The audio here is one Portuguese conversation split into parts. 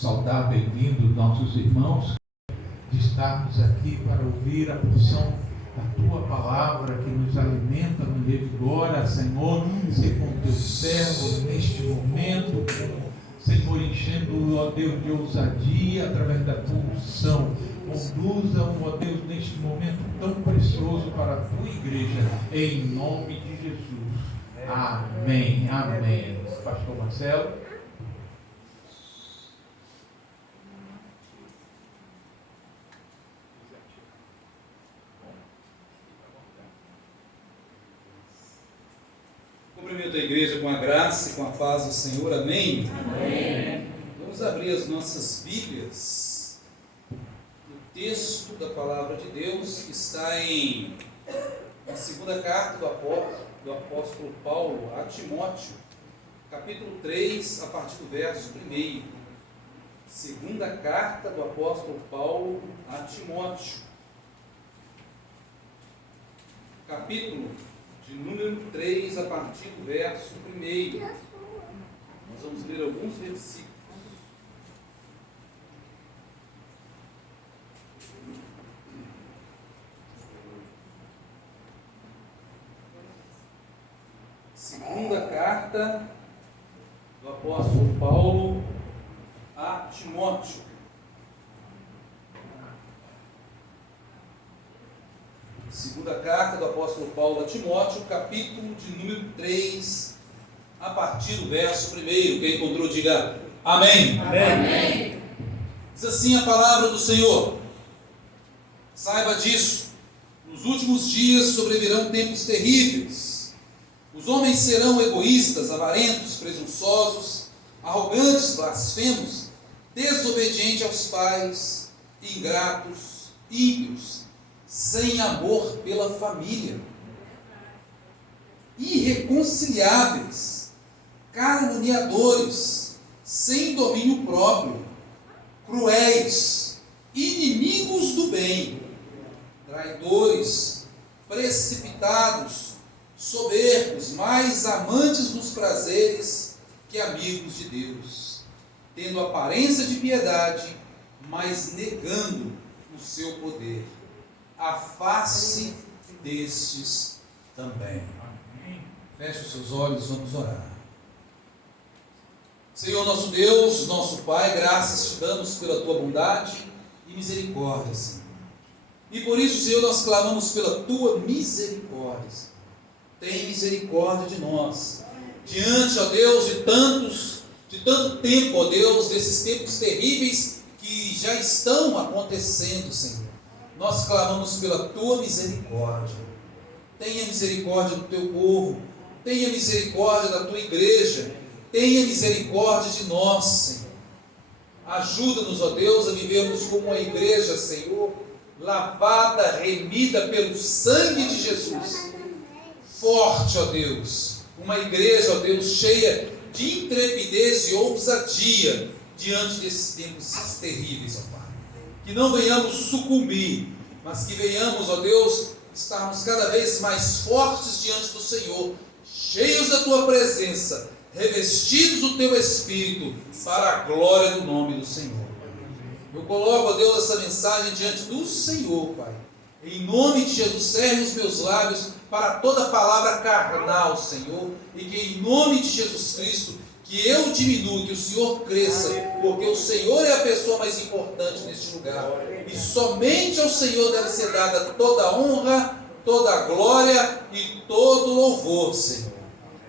saudar bem-vindos nossos irmãos, de estarmos aqui para ouvir a porção da Tua Palavra que nos alimenta, nos revigora, Senhor, ser com Teu servo neste momento, Senhor, enchendo, ó Deus, de ousadia através da Tua unção. Conduza, ó Deus, neste momento tão precioso para a Tua igreja, em nome de Jesus. Amém, amém. Pastor Marcelo. Cumprimento a igreja com a graça e com a paz do Senhor, amém? Amém. Vamos abrir as nossas Bíblias no texto da Palavra de Deus que está na segunda carta do apóstolo Paulo a Timóteo, capítulo 3, a partir do verso 1. Segunda carta do apóstolo Paulo a Timóteo, capítulo de número 3, a partir do verso 1. Nós vamos ler alguns versículos. Segunda carta do apóstolo Paulo a Timóteo. Segunda carta do apóstolo Paulo a Timóteo, capítulo de número 3, a partir do verso 1. Quem encontrou, diga amém. Amém. Diz assim a palavra do Senhor: saiba disso, nos últimos dias sobrevirão tempos terríveis. Os homens serão egoístas, avarentos, presunçosos, arrogantes, blasfemos, desobedientes aos pais, ingratos, ímpios, sem amor pela família, irreconciliáveis, caluniadores, sem domínio próprio, cruéis, inimigos do bem, traidores, precipitados, soberbos, mais amantes dos prazeres que amigos de Deus, tendo aparência de piedade, mas negando o seu poder. Afaste destes também. Feche os seus olhos, vamos orar. Senhor nosso Deus, nosso Pai, graças te damos pela tua bondade e misericórdia, Senhor. E por isso, Senhor, nós clamamos pela tua misericórdia, Senhor. Tem misericórdia de nós. Diante, ó Deus, de tanto tempo, ó Deus, desses tempos terríveis que já estão acontecendo, Senhor. Nós clamamos pela tua misericórdia. Tenha misericórdia do teu povo. Tenha misericórdia da tua igreja. Tenha misericórdia de nós, Senhor. Ajuda-nos, ó Deus, a vivermos como uma igreja, Senhor, lavada, remida pelo sangue de Jesus. Forte, ó Deus. Uma igreja, ó Deus, cheia de intrepidez e ousadia diante desses tempos terríveis, ó Pai. Que não venhamos sucumbir, mas que venhamos, ó Deus, estarmos cada vez mais fortes diante do Senhor, cheios da Tua presença, revestidos do Teu Espírito, para a glória do nome do Senhor. Eu coloco, ó Deus, essa mensagem diante do Senhor, Pai. Em nome de Jesus, serve os meus lábios para toda palavra carnal, Senhor, e que em nome de Jesus Cristo, que eu diminua, que o Senhor cresça, porque o Senhor é a pessoa mais importante neste lugar, e somente ao Senhor deve ser dada toda a honra, toda a glória e todo o louvor, Senhor.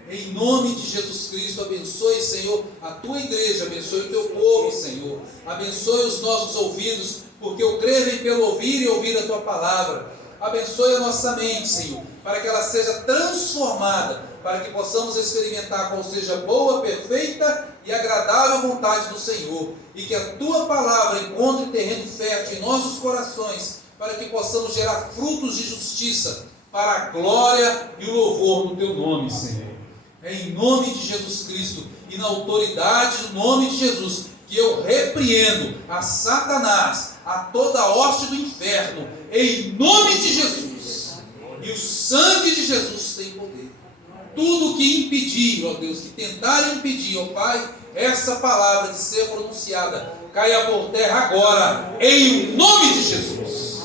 Em nome de Jesus Cristo, abençoe, Senhor, a tua igreja, abençoe o teu povo, Senhor, abençoe os nossos ouvidos, porque eu creio pelo ouvir e ouvir a tua palavra. Abençoe a nossa mente, Senhor, para que ela seja transformada, para que possamos experimentar qual seja boa, perfeita e agradável vontade do Senhor, e que a tua palavra encontre terreno fértil em nossos corações, para que possamos gerar frutos de justiça, para a glória e o louvor do teu nome, Senhor. É em nome de Jesus Cristo e na autoridade do nome de Jesus que eu repreendo a Satanás, a toda a hoste do inferno, em nome de Jesus. E o sangue de Jesus tem poder. Tudo que impedir, ó Deus, que tentarem impedir, ó Pai, essa palavra de ser pronunciada caia por terra agora, em nome de Jesus.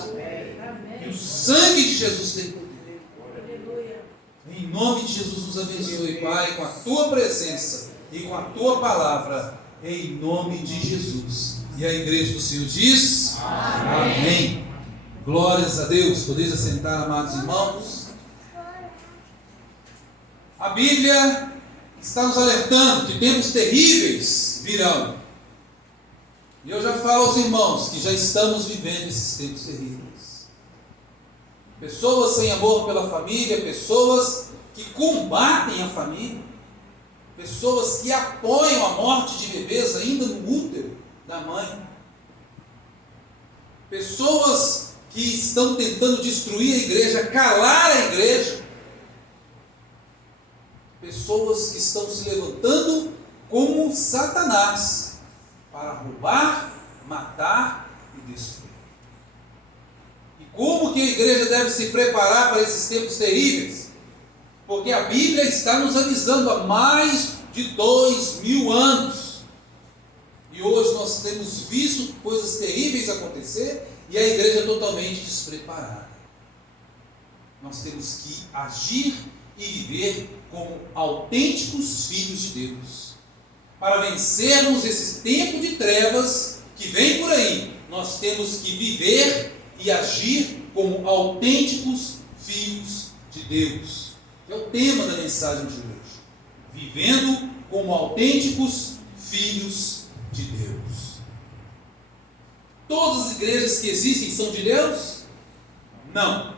E o sangue de Jesus tem poder. Em nome de Jesus, nos abençoe, Pai, com a tua presença e com a tua palavra, em nome de Jesus. E a igreja do Senhor diz: amém. Glórias a Deus. Podeis assentar, amados irmãos. A Bíblia está nos alertando que tempos terríveis virão. E eu já falo aos irmãos que já estamos vivendo esses tempos terríveis. Pessoas sem amor pela família, pessoas que combatem a família, pessoas que apoiam a morte de bebês ainda no útero da mãe, pessoas que estão tentando destruir a igreja, calar a igreja, pessoas que estão se levantando como Satanás para roubar, matar e destruir. E como que a igreja deve se preparar para esses tempos terríveis? Porque a Bíblia está nos avisando há mais de 2000 anos. E hoje nós temos visto coisas terríveis acontecer e a igreja totalmente despreparada. Nós temos que agir e viver como autênticos filhos de Deus. Para vencermos esse tempo de trevas que vem por aí, nós temos que viver e agir como autênticos filhos de Deus. É o tema da mensagem de hoje. Vivendo como autênticos filhos de Deus. Todas as igrejas que existem são de Deus? Não.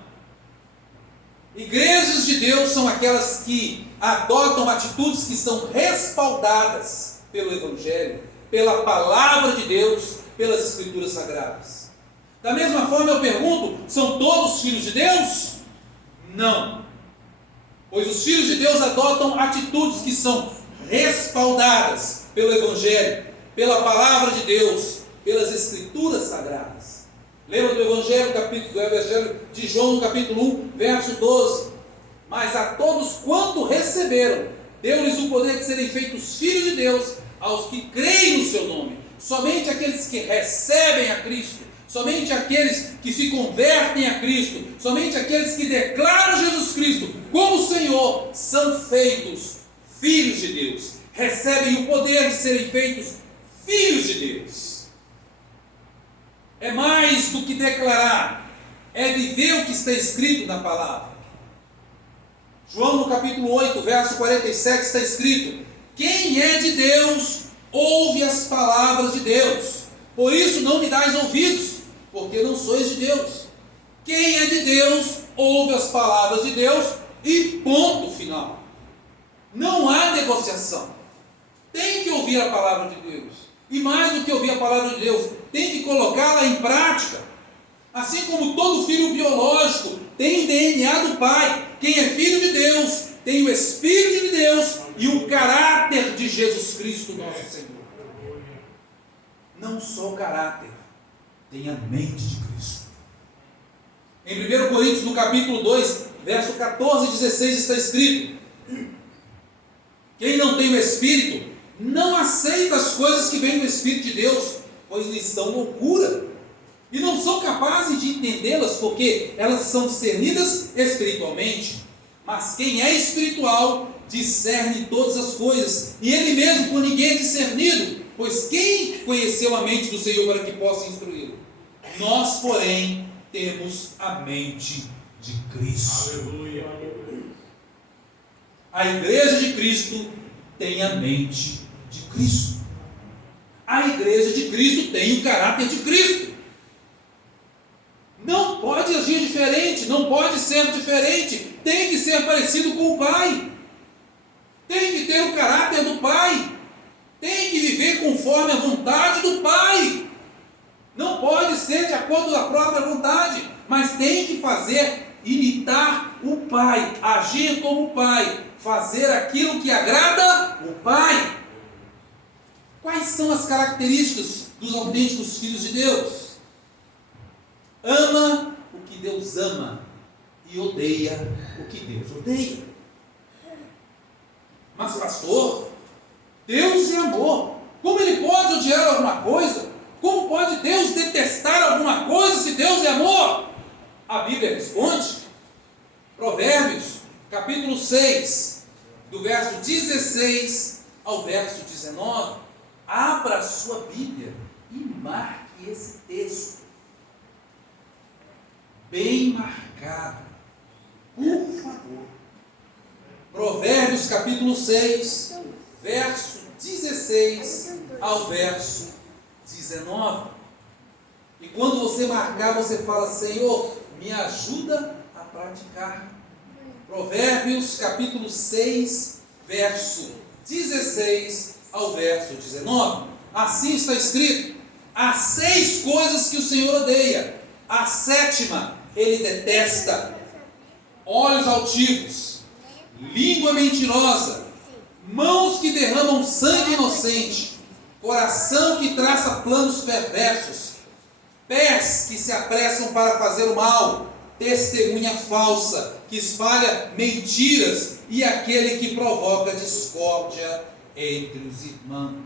Igrejas de Deus são aquelas que adotam atitudes que são respaldadas pelo Evangelho, pela palavra de Deus, pelas Escrituras Sagradas. Da mesma forma eu pergunto, são todos filhos de Deus? Não. Pois os filhos de Deus adotam atitudes que são respaldadas pelo Evangelho, pela palavra de Deus, pelas Escrituras Sagradas. Lembra do Evangelho de João, no capítulo 1, verso 12? Mas a todos quanto receberam, deu-lhes o poder de serem feitos filhos de Deus, aos que creem no seu nome. Somente aqueles que recebem a Cristo, somente aqueles que se convertem a Cristo, somente aqueles que declaram Jesus Cristo como Senhor, são feitos filhos de Deus. Recebem o poder de serem feitos filhos de Deus. É mais do que declarar, é viver o que está escrito na palavra. João no capítulo 8, verso 47 está escrito: quem é de Deus, ouve as palavras de Deus. Por isso não me dais ouvidos, porque não sois de Deus. Quem é de Deus, ouve as palavras de Deus, e ponto final. Não há negociação. Tem que ouvir a palavra de Deus. E mais do que ouvir a palavra de Deus, tem que colocá-la em prática. Assim como todo filho biológico tem o DNA do pai, quem é filho de Deus tem o Espírito de Deus e o caráter de Jesus Cristo, nosso Senhor. Não só o caráter, tem a mente de Cristo. Em 1 Coríntios, no capítulo 2, verso 14 e 16 está escrito: quem não tem o Espírito não aceita as coisas que vêm do Espírito de Deus, pois lhes são loucura, e não são capazes de entendê-las, porque elas são discernidas espiritualmente. Mas quem é espiritual discerne todas as coisas, e ele mesmo por ninguém é discernido, pois quem conheceu a mente do Senhor para que possa instruí-lo? Nós, porém, temos a mente de Cristo. Aleluia. A igreja de Cristo tem a mente de Cristo. A igreja de Cristo tem o caráter de Cristo. Não pode agir diferente, não pode ser diferente, tem que ser parecido com o Pai, tem que ter o caráter do Pai, tem que viver conforme a vontade do Pai. Não pode ser de acordo com a própria vontade, mas tem que imitar o Pai, agir como o Pai, fazer aquilo que agrada o Pai. Quais são as características dos autênticos filhos de Deus? Ama o que Deus ama e odeia o que Deus odeia. Mas pastor, Deus é amor. alguma coisa? Como pode Deus detestar alguma coisa se Deus é amor? A Bíblia responde. Provérbios, capítulo 6, do verso 16 ao verso 19. Abra a sua Bíblia e marque esse texto. Bem marcado. Por favor. Provérbios, capítulo 6, verso 16 ao verso 19. E quando você marcar, você fala: Senhor, me ajuda a praticar. Provérbios capítulo 6, verso 16 ao verso 19. Assim está escrito: há 6 coisas que o Senhor odeia, a 7ª ele detesta: olhos altivos, língua mentirosa, mãos que derramam sangue inocente, coração que traça planos perversos, pés que se apressam para fazer o mal, testemunha falsa, que espalha mentiras, e aquele que provoca discórdia entre os irmãos.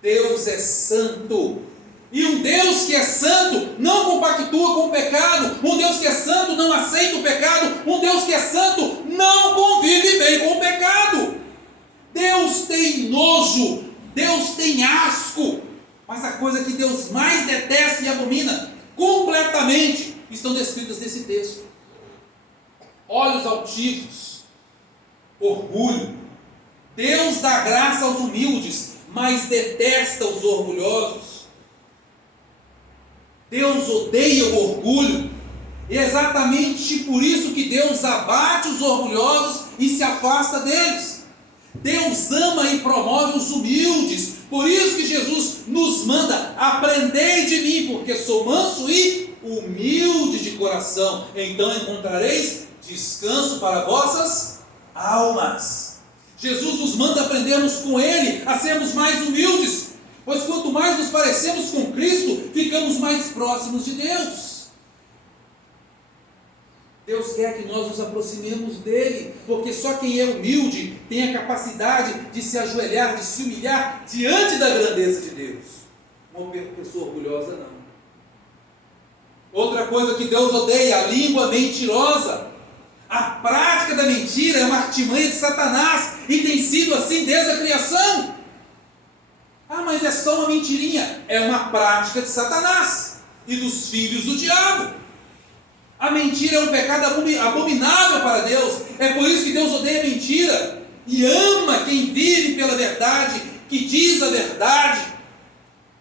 Deus é santo, e um Deus que é santo não compactua com o pecado. Um Deus que é santo não aceita o pecado. Um Deus que é santo não convive bem com o pecado. Deus tem nojo, Deus tem asco, mas a coisa que Deus mais detesta e abomina completamente estão descritas nesse texto: olhos altivos, orgulho. Deus dá graça aos humildes, mas detesta os orgulhosos. Deus odeia o orgulho, e é exatamente por isso que Deus abate os orgulhosos e se afasta deles. Deus ama e promove os humildes, por isso que Jesus nos manda: aprendei de mim, porque sou manso e humilde de coração, então encontrareis descanso para vossas almas. Jesus nos manda aprendermos com Ele a sermos mais humildes, pois quanto mais nos parecemos com Cristo, ficamos mais próximos de Deus. Deus quer que nós nos aproximemos dEle, porque só quem é humilde tem a capacidade de se ajoelhar, de se humilhar diante da grandeza de Deus. Uma pessoa orgulhosa não. Outra coisa que Deus odeia: a língua mentirosa. A prática da mentira é uma artimanha de Satanás, e tem sido assim desde a criação. Ah, mas é só uma mentirinha. É uma prática de Satanás e dos filhos do diabo. A mentira é um pecado abominável para Deus. É por isso que Deus odeia a mentira e ama quem vive pela verdade, que diz a verdade,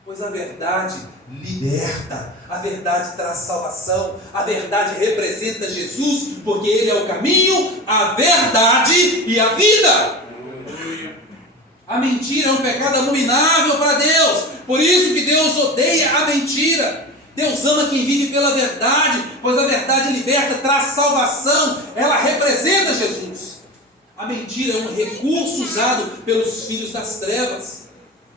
pois a verdade liberta, a verdade traz salvação, a verdade representa Jesus, porque Ele é o caminho, a verdade e a vida. A mentira é um pecado abominável para Deus, por isso que Deus odeia a mentira. Deus ama quem vive pela verdade, pois a verdade liberta, traz salvação, ela representa Jesus. A mentira é um recurso usado pelos filhos das trevas.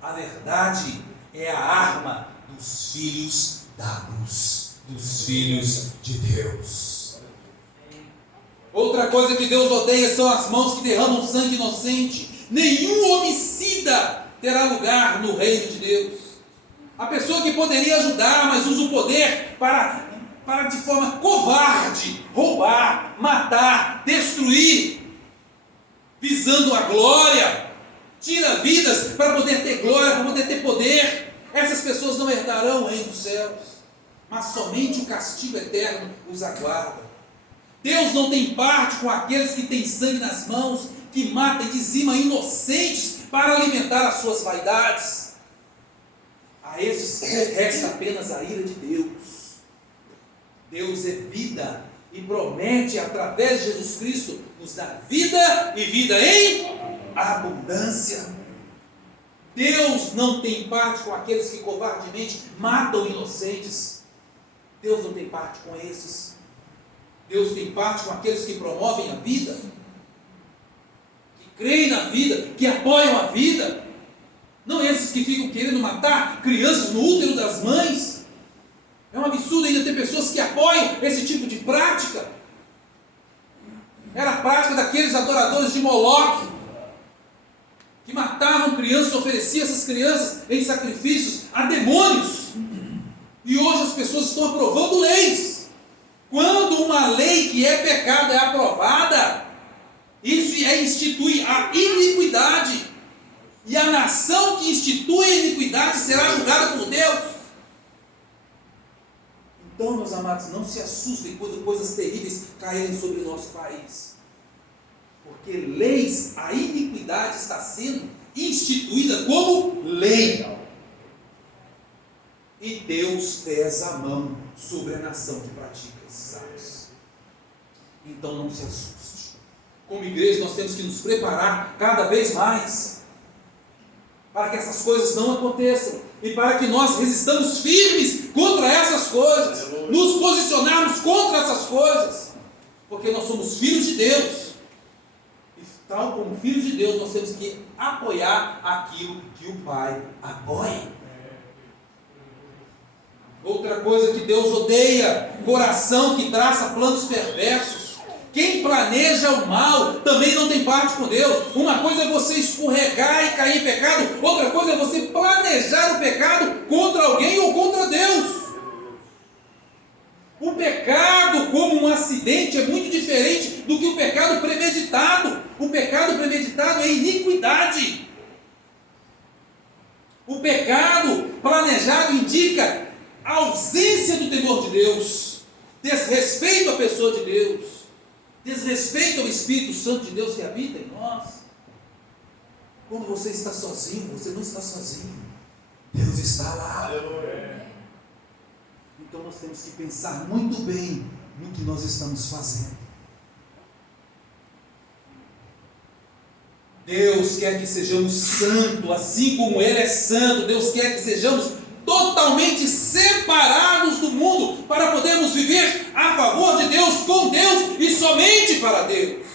A verdade é a arma dos filhos da luz, dos filhos de Deus. Outra coisa que Deus odeia são as mãos que derramam sangue inocente. Nenhum homicida terá lugar no reino de Deus. A pessoa que poderia ajudar, mas usa o poder para de forma covarde roubar, matar, destruir, visando a glória, tira vidas para poder ter glória, para poder ter poder. Essas pessoas não herdarão o reino dos céus, mas somente o castigo eterno os aguarda. Deus não tem parte com aqueles que têm sangue nas mãos, que matam e dizimam inocentes para alimentar as suas vaidades. A esses resta apenas a ira de Deus. Deus é vida e promete, através de Jesus Cristo, nos dar vida e vida em abundância. Deus não tem parte com aqueles que covardemente matam inocentes. Deus não tem parte com esses. Deus tem parte com aqueles que promovem a vida, que creem na vida, que apoiam a vida. Não esses que ficam querendo matar crianças no útero das mães. É um absurdo ainda ter pessoas que apoiam esse tipo de prática. Era a prática daqueles adoradores de Moloque, que matavam crianças, ofereciam essas crianças em sacrifícios a demônios. E hoje as pessoas estão aprovando leis. Quando uma lei que é pecado é aprovada, isso institui a iniquidade. E a nação que institui a iniquidade será julgada por Deus. Então, meus amados, não se assustem quando coisas terríveis caírem sobre o nosso país. Porque leis, a iniquidade está sendo instituída como lei. E Deus pesa a mão sobre a nação que pratica esses atos. Então não se assuste. Como igreja nós temos que nos preparar cada vez mais para que essas coisas não aconteçam e para que nós resistamos firmes contra essas coisas, nos posicionarmos contra essas coisas, porque nós somos filhos de Deus. E tal como filhos de Deus, nós temos que apoiar aquilo que o Pai apoia. Outra coisa que Deus odeia: coração que traça planos perversos. Quem planeja o mal também não tem parte com Deus. Uma coisa é você escorregar e cair em pecado, outra coisa é você planejar o pecado contra alguém ou contra Deus. O pecado como um acidente é muito diferente do que o pecado premeditado. O pecado premeditado é iniquidade. O pecado planejado indica a ausência do temor de Deus, desrespeito à pessoa de Deus, desrespeito ao Espírito Santo de Deus que habita em nós. Quando você está sozinho, você não está sozinho, Deus está lá. Então nós temos que pensar muito bem no que nós estamos fazendo. Deus quer que sejamos santos, assim como Ele é santo. Deus quer que sejamos totalmente separados do mundo, para podermos viver a favor de Deus, com Deus e somente para Deus.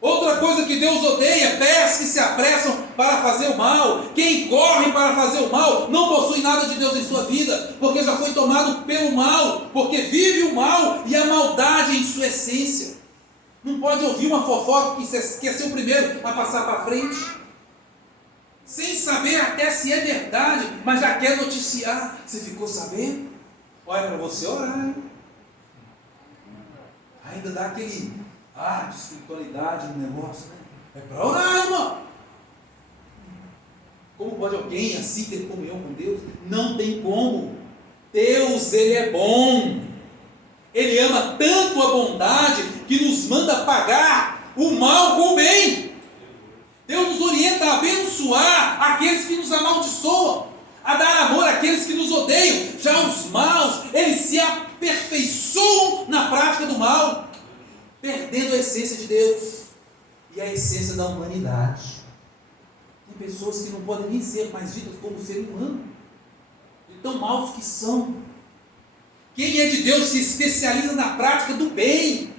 Outra coisa que Deus odeia: pés que se apressam para fazer o mal. Quem corre para fazer o mal não possui nada de Deus em sua vida, porque já foi tomado pelo mal, porque vive o mal e a maldade em sua essência. Não pode ouvir uma fofoca que quer ser o primeiro a passar para frente, sem saber até se é verdade, mas já quer noticiar. Você ficou sabendo? Olha, para você orar, hein? Ainda dá aquele de espiritualidade no negócio, né? É para orar, irmão. Como pode alguém assim ter comunhão com Deus? Não tem como. Deus, Ele é bom. Ele ama tanto a bondade que nos manda pagar o mal com o bem. Deus nos orienta a abençoar aqueles que nos amaldiçoam, a dar amor àqueles que nos odeiam. Já os maus, eles se aperfeiçoam na prática do mal, perdendo a essência de Deus e a essência da humanidade. Tem pessoas que não podem nem ser mais ditas como ser humano, de tão maus que são. Quem é de Deus se especializa na prática do bem,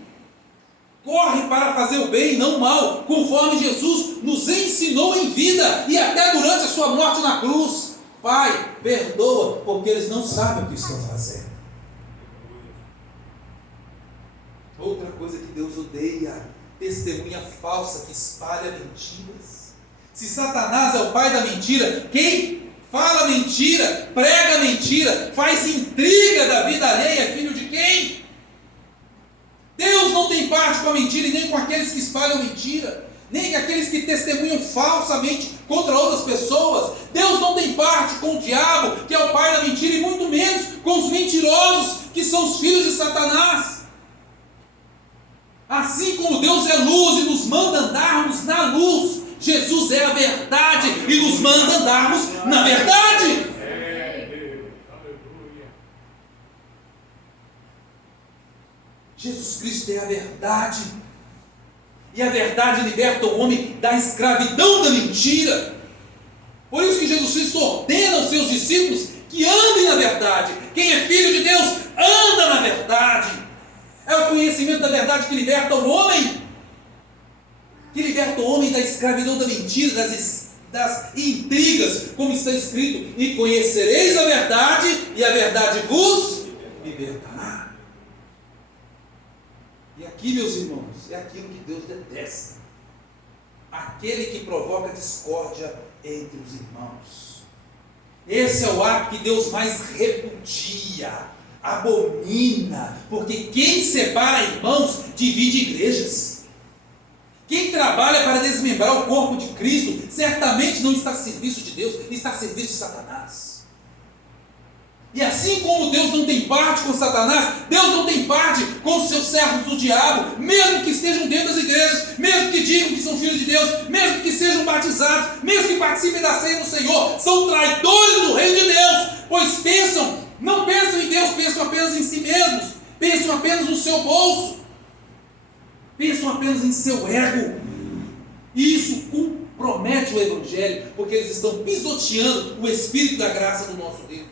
corre para fazer o bem e não o mal, conforme Jesus nos ensinou em vida e até durante a sua morte na cruz. Pai, perdoa, porque eles não sabem o que estão fazendo. Outra coisa que Deus odeia: testemunha falsa que espalha mentiras. Se Satanás é o pai da mentira, quem fala mentira, prega mentira, faz intriga da vida alheia, é filho de quem? Deus não tem parte com a mentira e nem com aqueles que espalham mentira, nem com aqueles que testemunham falsamente contra outras pessoas. Deus não tem parte com o diabo, que é o pai da mentira, e muito menos com os mentirosos, que são os filhos de Satanás. Assim como Deus é luz e nos manda andarmos na luz, Jesus é a verdade e nos manda andarmos na verdade. Jesus Cristo é a verdade, e a verdade liberta o homem da escravidão da mentira. Por isso que Jesus Cristo ordena aos seus discípulos que andem na verdade. Quem é filho de Deus anda na verdade. É o conhecimento da verdade que liberta o homem, da escravidão da mentira, das intrigas, como está escrito: e conhecereis a verdade, e a verdade vos libertará. E aqui, meus irmãos, é aquilo que Deus detesta. aquele que provoca discórdia entre os irmãos. Esse é o ato que Deus mais repudia, abomina, porque quem separa irmãos divide igrejas. Quem trabalha para desmembrar o corpo de Cristo certamente não está a serviço de Deus, está a serviço de Satanás. E assim como Deus não tem parte com Satanás, Deus não tem parte com os seus servos do diabo, mesmo que estejam dentro das igrejas, mesmo que digam que são filhos de Deus, mesmo que sejam batizados, mesmo que participem da ceia do Senhor, são traidores do reino de Deus, pois não pensam em Deus, pensam apenas em si mesmos, pensam apenas no seu bolso, pensam apenas em seu ego. E isso compromete o Evangelho, porque eles estão pisoteando o Espírito da graça do nosso Deus.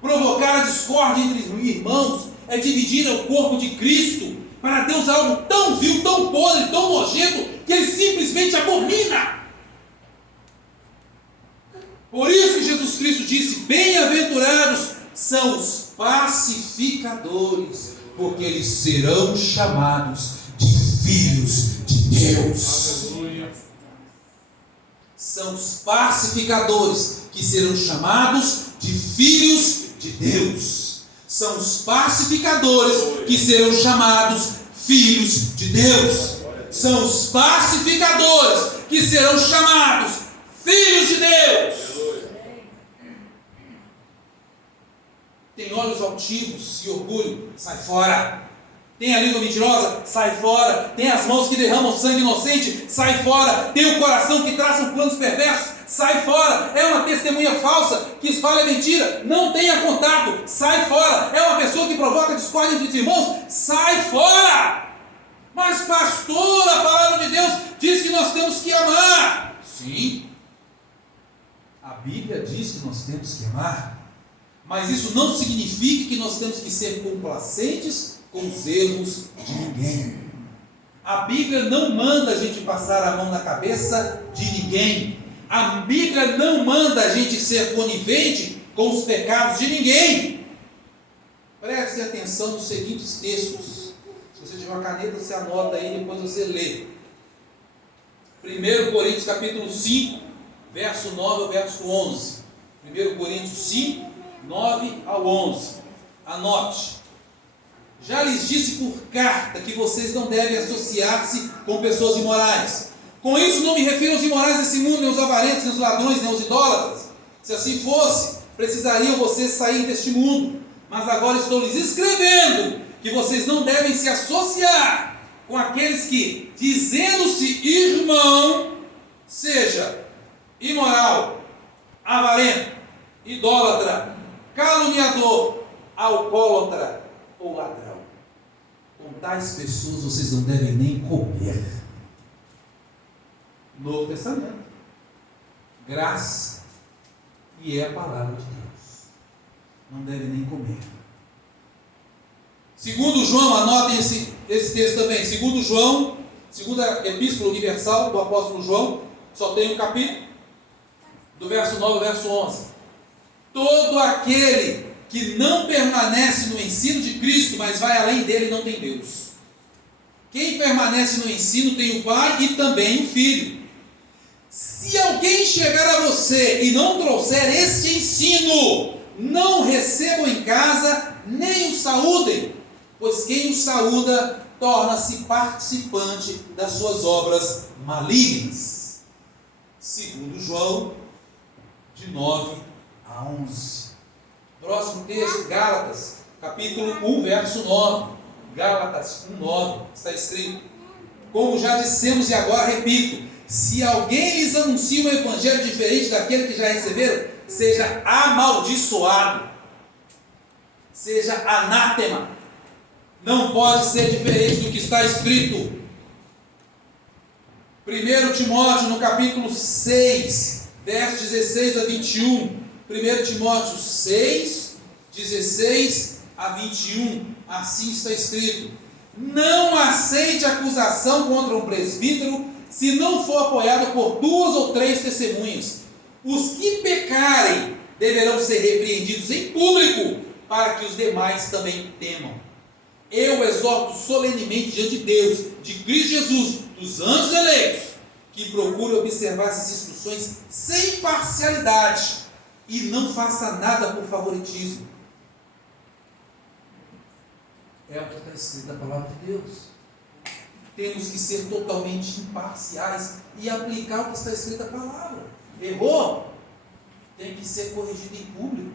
Provocar a discórdia entre irmãos é dividir o corpo de Cristo. Para Deus é algo tão vil, tão podre, tão nojento, que Ele simplesmente abomina. Por isso que Jesus Cristo disse: bem-aventurados são os pacificadores, porque eles serão chamados de filhos de Deus. Aleluia. São os pacificadores que serão chamados de filhos de Deus. São os pacificadores que serão chamados filhos de Deus. São os pacificadores que serão chamados filhos de Deus. Tem olhos altivos e orgulho, sai fora. Tem a língua mentirosa, sai fora. Tem as mãos que derramam sangue inocente, sai fora. Tem o coração que traça planos perversos, sai fora. É uma testemunha falsa que espalha mentira, não tenha contato, sai fora. É uma pessoa que provoca discórdia entre os irmãos, sai fora. Mas pastor, a palavra de Deus diz que nós temos que amar. Sim, a Bíblia diz que nós temos que amar, mas isso não significa que nós temos que ser complacentes com os erros de ninguém. A Bíblia não manda a gente passar a mão na cabeça de ninguém. A Bíblia não manda a gente ser conivente com os pecados de ninguém. Preste atenção nos seguintes textos. Se você tiver uma caneta, você anota aí, depois você lê. 1 Coríntios capítulo 5, verso 9 ao verso 11. 1 Coríntios 5, 9 ao 11. Anote. Já lhes disse por carta que vocês não devem associar-se com pessoas imorais. Com isso não me refiro aos imorais desse mundo, nem aos avarentos, nem aos ladrões, nem aos idólatras. Se assim fosse, precisariam vocês sair deste mundo. Mas agora estou lhes escrevendo que vocês não devem se associar com aqueles que, dizendo-se irmão, seja imoral, avarento, idólatra, caluniador, alcoólatra ou ladrão. Com tais pessoas vocês não devem nem comer. Novo Testamento, graça, e é a palavra de Deus. Não devem nem comer. Segundo João, anotem esse texto também. Segundo João, segunda epístola universal do apóstolo João, só tem um capítulo, do verso 9 ao verso 11. Todo aquele que não permanece no ensino de Cristo, mas vai além dele, não tem Deus. Quem permanece no ensino tem o Pai e também o Filho. Se alguém chegar a você e não trouxer este ensino, não recebam em casa, nem o saúdem, pois quem o saúda torna-se participante das suas obras malignas. Segundo João, de 9 a 11. Próximo texto, Gálatas, capítulo 1, verso 9. Gálatas 1, 9, está escrito: como já dissemos e agora repito, se alguém lhes anuncia um evangelho diferente daquele que já receberam, seja amaldiçoado, seja anátema. Não pode ser diferente do que está escrito. 1 Timóteo, no capítulo 6, versos 16 a 21. 1 Timóteo 6, 16 a 21. Assim está escrito: não aceite acusação contra um presbítero, se não for apoiado por 2 ou 3 testemunhas. Os que pecarem deverão ser repreendidos em público, para que os demais também temam. Eu exorto solenemente diante de Deus, de Cristo Jesus, dos anjos eleitos que procure observar essas instruções sem parcialidade e não faça nada por favoritismo. É o que está escrito na palavra de Deus. Temos que ser totalmente imparciais e aplicar o que está escrito na palavra. Errou? Tem que ser corrigido em público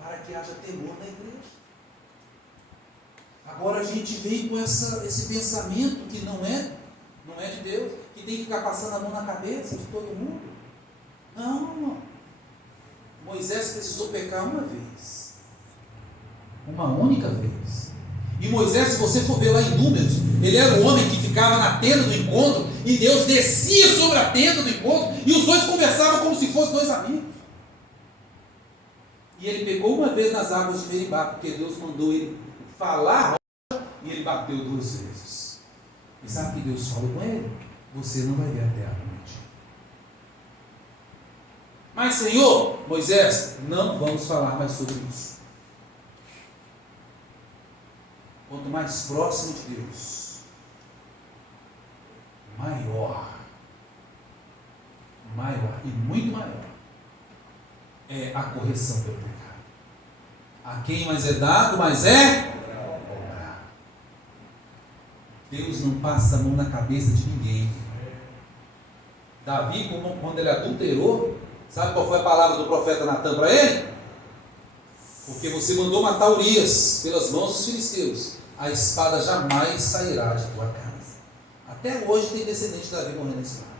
para que haja temor na igreja. Agora a gente vem com esse pensamento que não é de Deus, que tem que ficar passando a mão na cabeça de todo mundo. Não. Moisés precisou pecar uma vez. Uma única vez. E Moisés, se você for ver lá em Números, ele era o homem que ficava na tenda do encontro e Deus descia sobre a tenda do encontro e os dois conversavam como se fossem dois amigos. E ele pegou uma vez nas águas de Meribá, porque Deus mandou ele falar e ele bateu 2 vezes. E sabe o que Deus falou com ele? Você não vai ver a terra prometida. Mas Senhor, Moisés, não vamos falar mais sobre isso. Quanto mais próximo de Deus, maior e muito maior é a correção pelo pecado. A quem mais é dado, mais é cobrado. Deus não passa a mão na cabeça de ninguém. Davi, quando ele adulterou, sabe qual foi a palavra do profeta Natan para ele? Porque você mandou matar Urias pelas mãos dos filisteus. A espada jamais sairá de tua casa. Até hoje tem descendente de Davi morrendo na espada.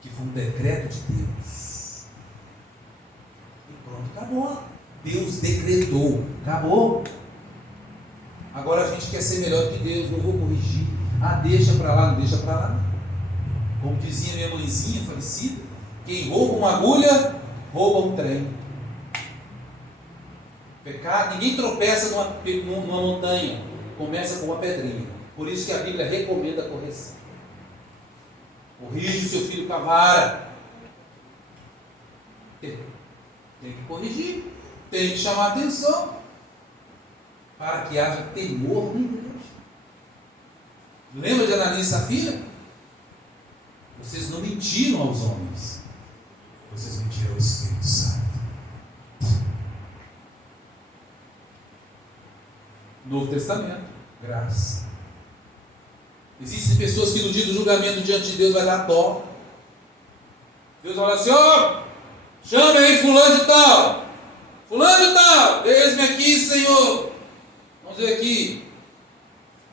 Que foi um decreto de Deus. E pronto, acabou. Deus decretou, acabou. Agora a gente quer ser melhor que Deus, não vou corrigir. Deixa para lá, não deixa para lá. Como dizia minha mãezinha falecida, quem rouba uma agulha, rouba um trem. Pecado, ninguém tropeça numa montanha, começa com uma pedrinha. Por isso que a Bíblia recomenda a correção. Corrige o seu filho com a vara. Tem que corrigir, tem que chamar a atenção, para que haja temor na igreja. Lembra de Ananias e Safira? Vocês não mentiram aos homens, vocês mentiram ao Espírito Santo. Novo Testamento, graça. Existem pessoas que no dia do julgamento diante de Deus vai dar dó. Deus vai falar assim: chame aí fulano de tal, eis-me aqui, Senhor. Vamos ver aqui.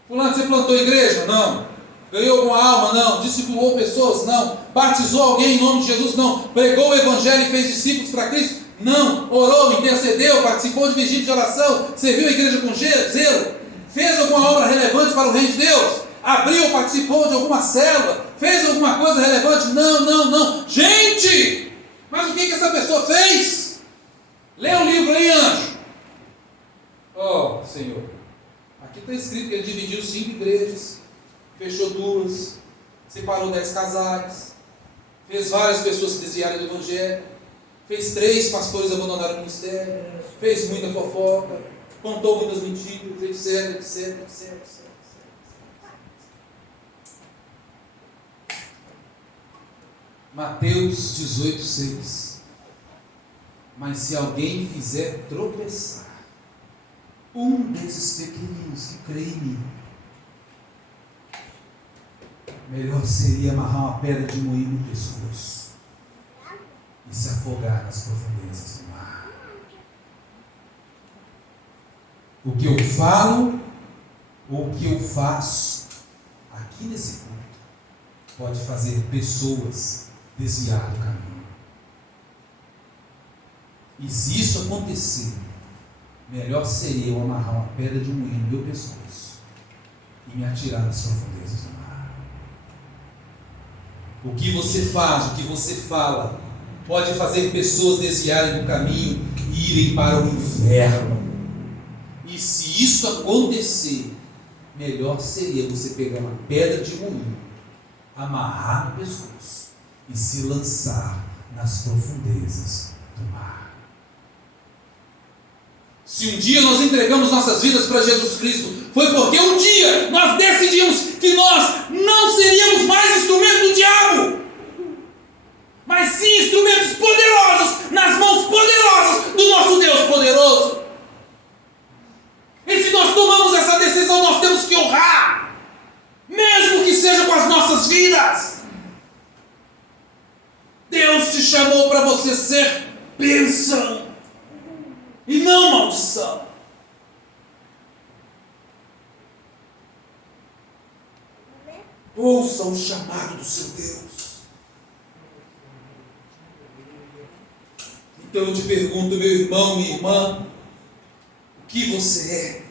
Fulano, você plantou igreja? Não. Ganhou alguma alma? Não. Discipulou pessoas? Não. Batizou alguém em nome de Jesus? Não. Pregou o evangelho e fez discípulos para Cristo? Não. Orou, intercedeu, participou de vigília de oração, serviu a igreja com zelo, fez alguma obra relevante para o reino de Deus, abriu, participou de alguma célula, fez alguma coisa relevante? Não. Gente, mas o que essa pessoa fez? Lê o livro aí, anjo. Senhor, aqui está escrito que ele dividiu 5 igrejas, fechou 2, separou 10 casais, fez várias pessoas se desviarem do evangelho, fez 3 pastores abandonar o ministério, fez muita fofoca, contou muitas mentiras, etc. Mateus 18:6. Mas se alguém fizer tropeçar um desses pequeninos que crê em mim, melhor seria amarrar uma pedra de moinho no pescoço e se afogar nas profundezas do mar. O que eu falo ou o que eu faço aqui nesse culto pode fazer pessoas desviar do caminho. E se isso acontecer, melhor seria eu amarrar uma pedra de moinho no meu pescoço e me atirar nas profundezas do mar. O que você faz, o que você fala, pode fazer pessoas desviarem do caminho e irem para o inferno. E se isso acontecer, melhor seria você pegar uma pedra de moinho, amarrar no pescoço e se lançar nas profundezas do mar. Se um dia nós entregamos nossas vidas para Jesus Cristo, foi porque um dia nós decidimos que nós não seríamos mais instrumentos do diabo, mas sim instrumentos poderosos nas mãos poderosas do nosso Deus poderoso. E se nós tomamos essa decisão, nós temos que honrar, mesmo que seja com as nossas vidas. Deus te chamou para você ser bênção e não maldição. Ouça o chamado do seu Deus. Então eu te pergunto, meu irmão, minha irmã, o que você é?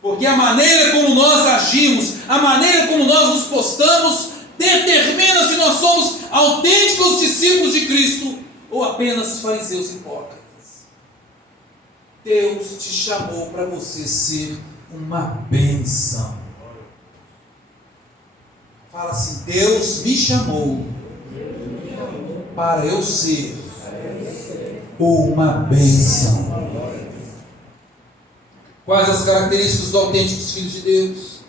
Porque a maneira como nós agimos, a maneira como nós nos postamos, determina se nós somos autênticos discípulos de Cristo ou apenas fariseus hipócritas. Deus te chamou para você ser uma bênção. Fala assim: Deus me chamou para eu ser uma bênção. Quais as características dos autênticos filhos de Deus?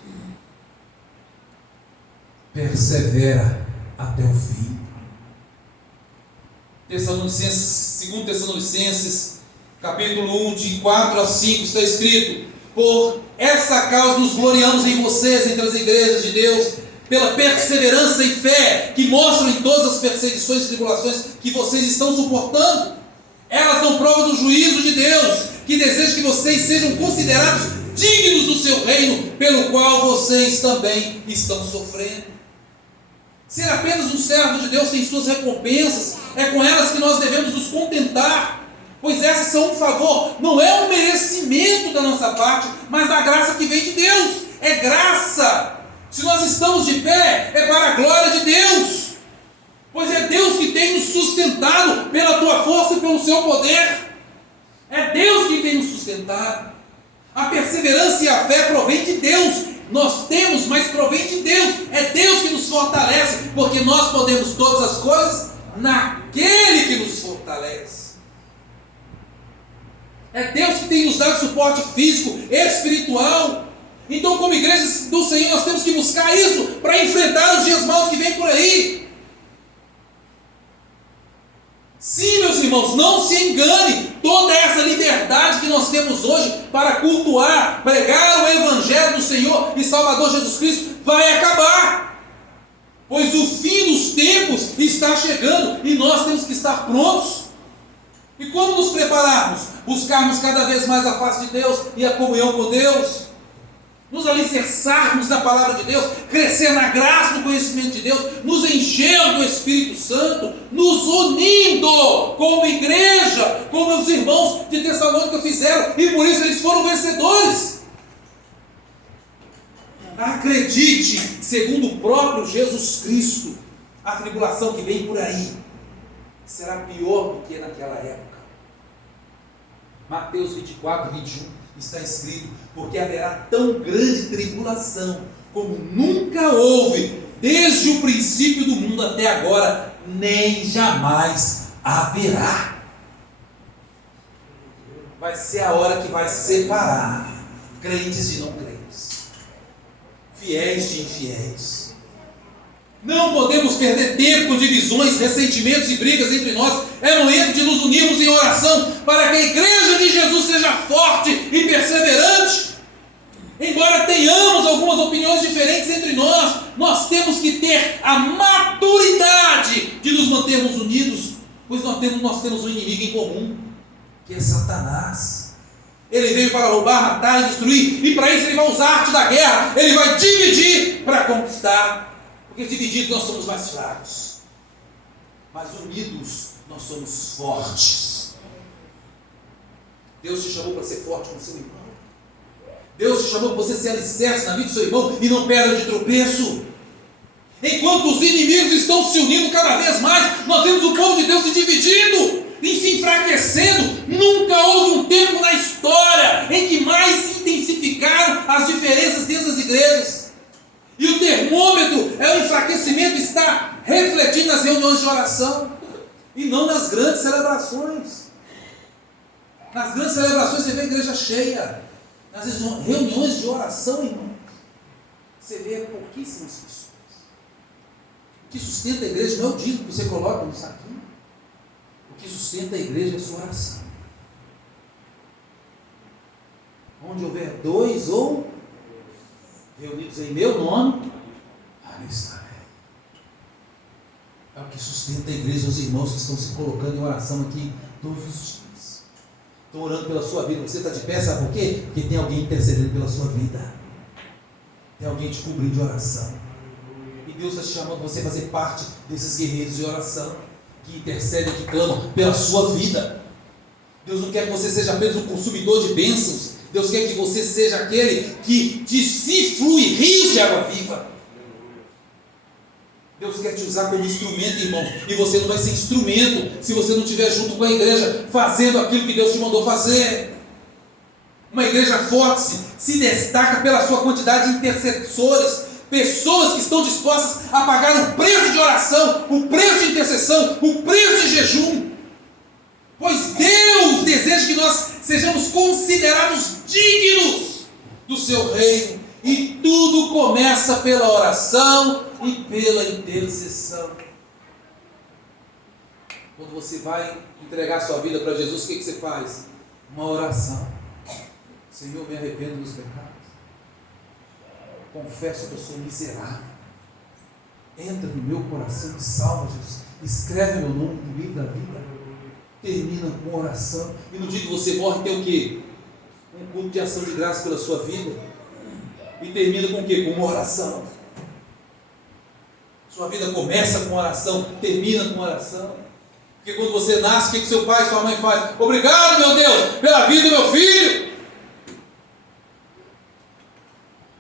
Persevera até o fim. 2 Tessalonicenses, capítulo 1, de 4 a 5, está escrito: por essa causa nos gloriamos em vocês, entre as igrejas de Deus, pela perseverança e fé que mostram em todas as perseguições e tribulações que vocês estão suportando. Elas dão prova do juízo de Deus, que deseja que vocês sejam considerados dignos do seu reino, pelo qual vocês também estão sofrendo. Ser apenas um servo de Deus tem suas recompensas, é com elas que nós devemos nos contentar, pois essas são um favor, não é um merecimento da nossa parte, mas da graça que vem de Deus. É graça. Se nós estamos de pé, é para a glória de Deus, pois é Deus que tem nos sustentado pela tua força e pelo seu poder. É Deus que tem nos sustentado. A perseverança e a fé provém de Deus. Nós temos, mas provém de Deus. É Deus que nos fortalece, porque nós podemos todas as coisas naquele que nos fortalece. É Deus que tem nos dado suporte físico, espiritual. Então, como igreja do Senhor, nós temos que buscar isso para enfrentar os dias maus que vêm por aí. Sim, meus irmãos, não se engane. Toda essa liberdade que nós temos hoje para cultuar, pregar o Evangelho do Senhor e Salvador Jesus Cristo vai acabar, pois o fim dos tempos está chegando e nós temos que estar prontos. E como nos prepararmos? Buscarmos cada vez mais a face de Deus e a comunhão com Deus, nos alicerçarmos na palavra de Deus, crescer na graça do conhecimento de Deus, nos encher do Espírito Santo, nos unindo como igreja, como os irmãos de Tessalônica fizeram, e por isso eles foram vencedores. Acredite, segundo o próprio Jesus Cristo, a tribulação que vem por aí será pior do que naquela época. Mateus 24, 21 está escrito: porque haverá tão grande tribulação como nunca houve desde o princípio do mundo até agora, nem jamais haverá. Vai ser a hora que vai separar crentes de não crentes, fiéis de infiéis. Não podemos perder tempo com divisões, ressentimentos e brigas entre nós. É momento de nos unirmos em oração para que a igreja de Jesus seja forte e perseverante. Embora tenhamos algumas opiniões diferentes entre nós, nós temos que ter a maturidade de nos mantermos unidos, pois nós temos um inimigo em comum, que é Satanás. Ele veio para roubar, matar e destruir, e para isso ele vai usar a arte da guerra. Ele vai dividir para conquistar. Porque divididos nós somos mais fracos, mas unidos nós somos fortes. Deus te chamou para ser forte com o seu irmão. Deus te chamou para você ser alicerce na vida do seu irmão e não pedra de tropeço. Enquanto os inimigos estão se unindo cada vez mais, nós vemos o povo de Deus se dividindo e se enfraquecendo. Nunca houve um tempo na história em que mais se intensificaram as diferenças dentro das igrejas. E o termômetro é o enfraquecimento, está refletindo nas reuniões de oração e não nas grandes celebrações. Nas grandes celebrações você vê a igreja cheia. Nas reuniões de oração, irmão, você vê pouquíssimas pessoas. O que sustenta a igreja não é o dízimo que você coloca no saquinho. O que sustenta a igreja é a sua oração. Onde houver 2 ou reunidos em meu nome, ali estarei. É o que sustenta a igreja, os irmãos que estão se colocando em oração aqui todos os dias. Estão orando pela sua vida. Você está de pé, sabe por quê? Porque tem alguém intercedendo pela sua vida. Tem alguém te cobrindo de oração. E Deus está te chamando você a fazer parte desses guerreiros de oração, que intercedem, que clamam pela sua vida. Deus não quer que você seja apenas um consumidor de bênçãos. Deus quer que você seja aquele que de si flui rios de água viva. Deus quer te usar como instrumento, irmão. E você não vai ser instrumento se você não estiver junto com a igreja, fazendo aquilo que Deus te mandou fazer. Uma igreja forte se destaca pela sua quantidade de intercessores, pessoas que estão dispostas a pagar o preço de oração, o preço de intercessão, o preço de jejum. Pois Deus deseja que nós sejamos considerados dignos do seu reino. E tudo começa pela oração e pela intercessão. Quando você vai entregar sua vida para Jesus, o que você faz? Uma oração. Senhor, me arrependo dos pecados. Confesso que eu sou miserável. Entra no meu coração e salva, Jesus. Escreve meu nome no livro da vida. Termina com oração. E no dia que você morre tem o quê? Um culto de ação de graça pela sua vida. E termina com o quê? Com uma oração. Sua vida começa com oração, termina com oração. Porque quando você nasce, o que seu pai e sua mãe fazem? Obrigado, meu Deus, pela vida do meu filho.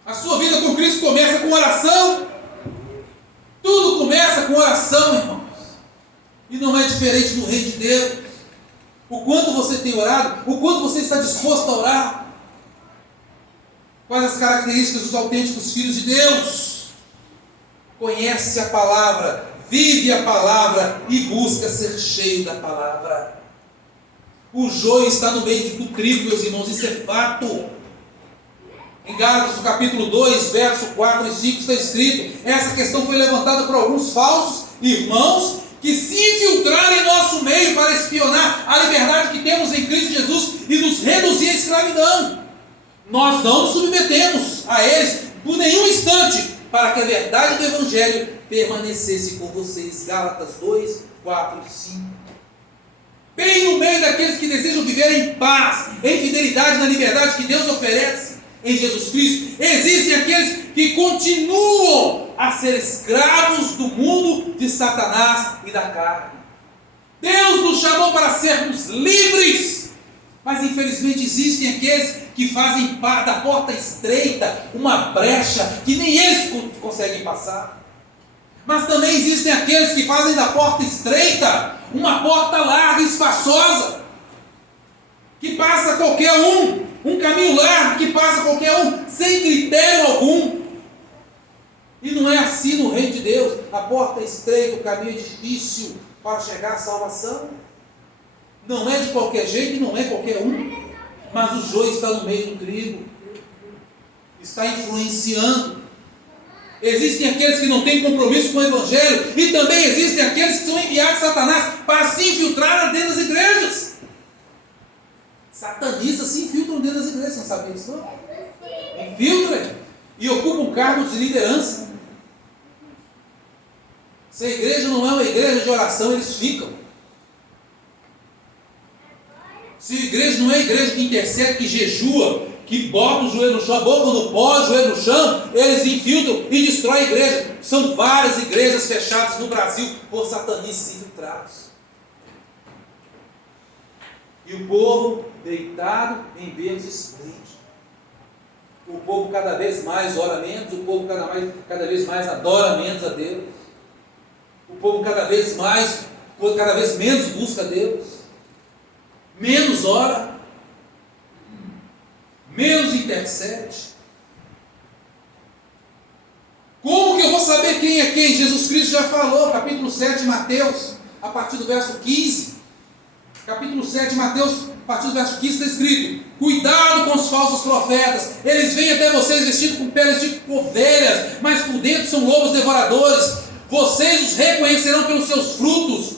A sua vida com Cristo começa com oração. Tudo começa com oração, irmãos. E não é diferente no reino de Deus. O quanto você tem orado, o quanto você está disposto a orar. Quais as características dos autênticos filhos de Deus? Conhece a palavra, vive a palavra e busca ser cheio da palavra. O joio está no meio do trigo, meus irmãos, isso é fato. Em Gálatas, no capítulo 2, verso 4 e 5 está escrito, essa questão foi levantada por alguns falsos irmãos que se infiltraram em nosso meio para espionar a liberdade que temos em Cristo Jesus e nos reduzir à escravidão. Nós não nos submetemos a eles por nenhum instante, para que a verdade do Evangelho permanecesse com vocês. Gálatas 2, 4 e 5. Bem no meio daqueles que desejam viver em paz, em fidelidade na liberdade que Deus oferece em Jesus Cristo, existem aqueles que continuam a ser escravos do mundo de Satanás e da carne. Deus nos chamou para sermos livres, mas infelizmente existem aqueles que fazem da porta estreita uma brecha que nem eles conseguem passar. Mas também existem aqueles que fazem da porta estreita uma porta larga e espaçosa, que passa qualquer um caminho largo que passa qualquer um, sem critério algum. E não é assim no reino de Deus. A porta é estreita, o caminho é difícil para chegar à salvação. Não é de qualquer jeito e não é qualquer um. Mas o joio está no meio do trigo, está influenciando. Existem aqueles que não têm compromisso com o Evangelho, e também existem aqueles que são enviados a Satanás para se infiltrar dentro das igrejas. Satanistas se infiltram dentro das igrejas, não sabia disso não? Infiltram e ocupam cargos de liderança. Se a igreja não é uma igreja de oração, eles ficam. Se a igreja não é igreja que intercede, que jejua, que bota o joelho no chão, a boca no pó, o joelho no chão, eles infiltram e destroem a igreja. São várias igrejas fechadas no Brasil por satanistas infiltrados. E o povo deitado em berço esplêndido. O povo cada vez mais ora menos, o povo cada vez mais adora menos a Deus. O povo cada vez menos busca a Deus. Menos ora, menos intercede. Como que eu vou saber quem é quem? Jesus Cristo já falou, capítulo 7 de Mateus, a partir do verso 15. Capítulo 7, Mateus, a partir do verso 15, está escrito: cuidado com os falsos profetas, eles vêm até vocês vestidos com peles de ovelhas, mas por dentro são lobos devoradores. Vocês os reconhecerão pelos seus frutos.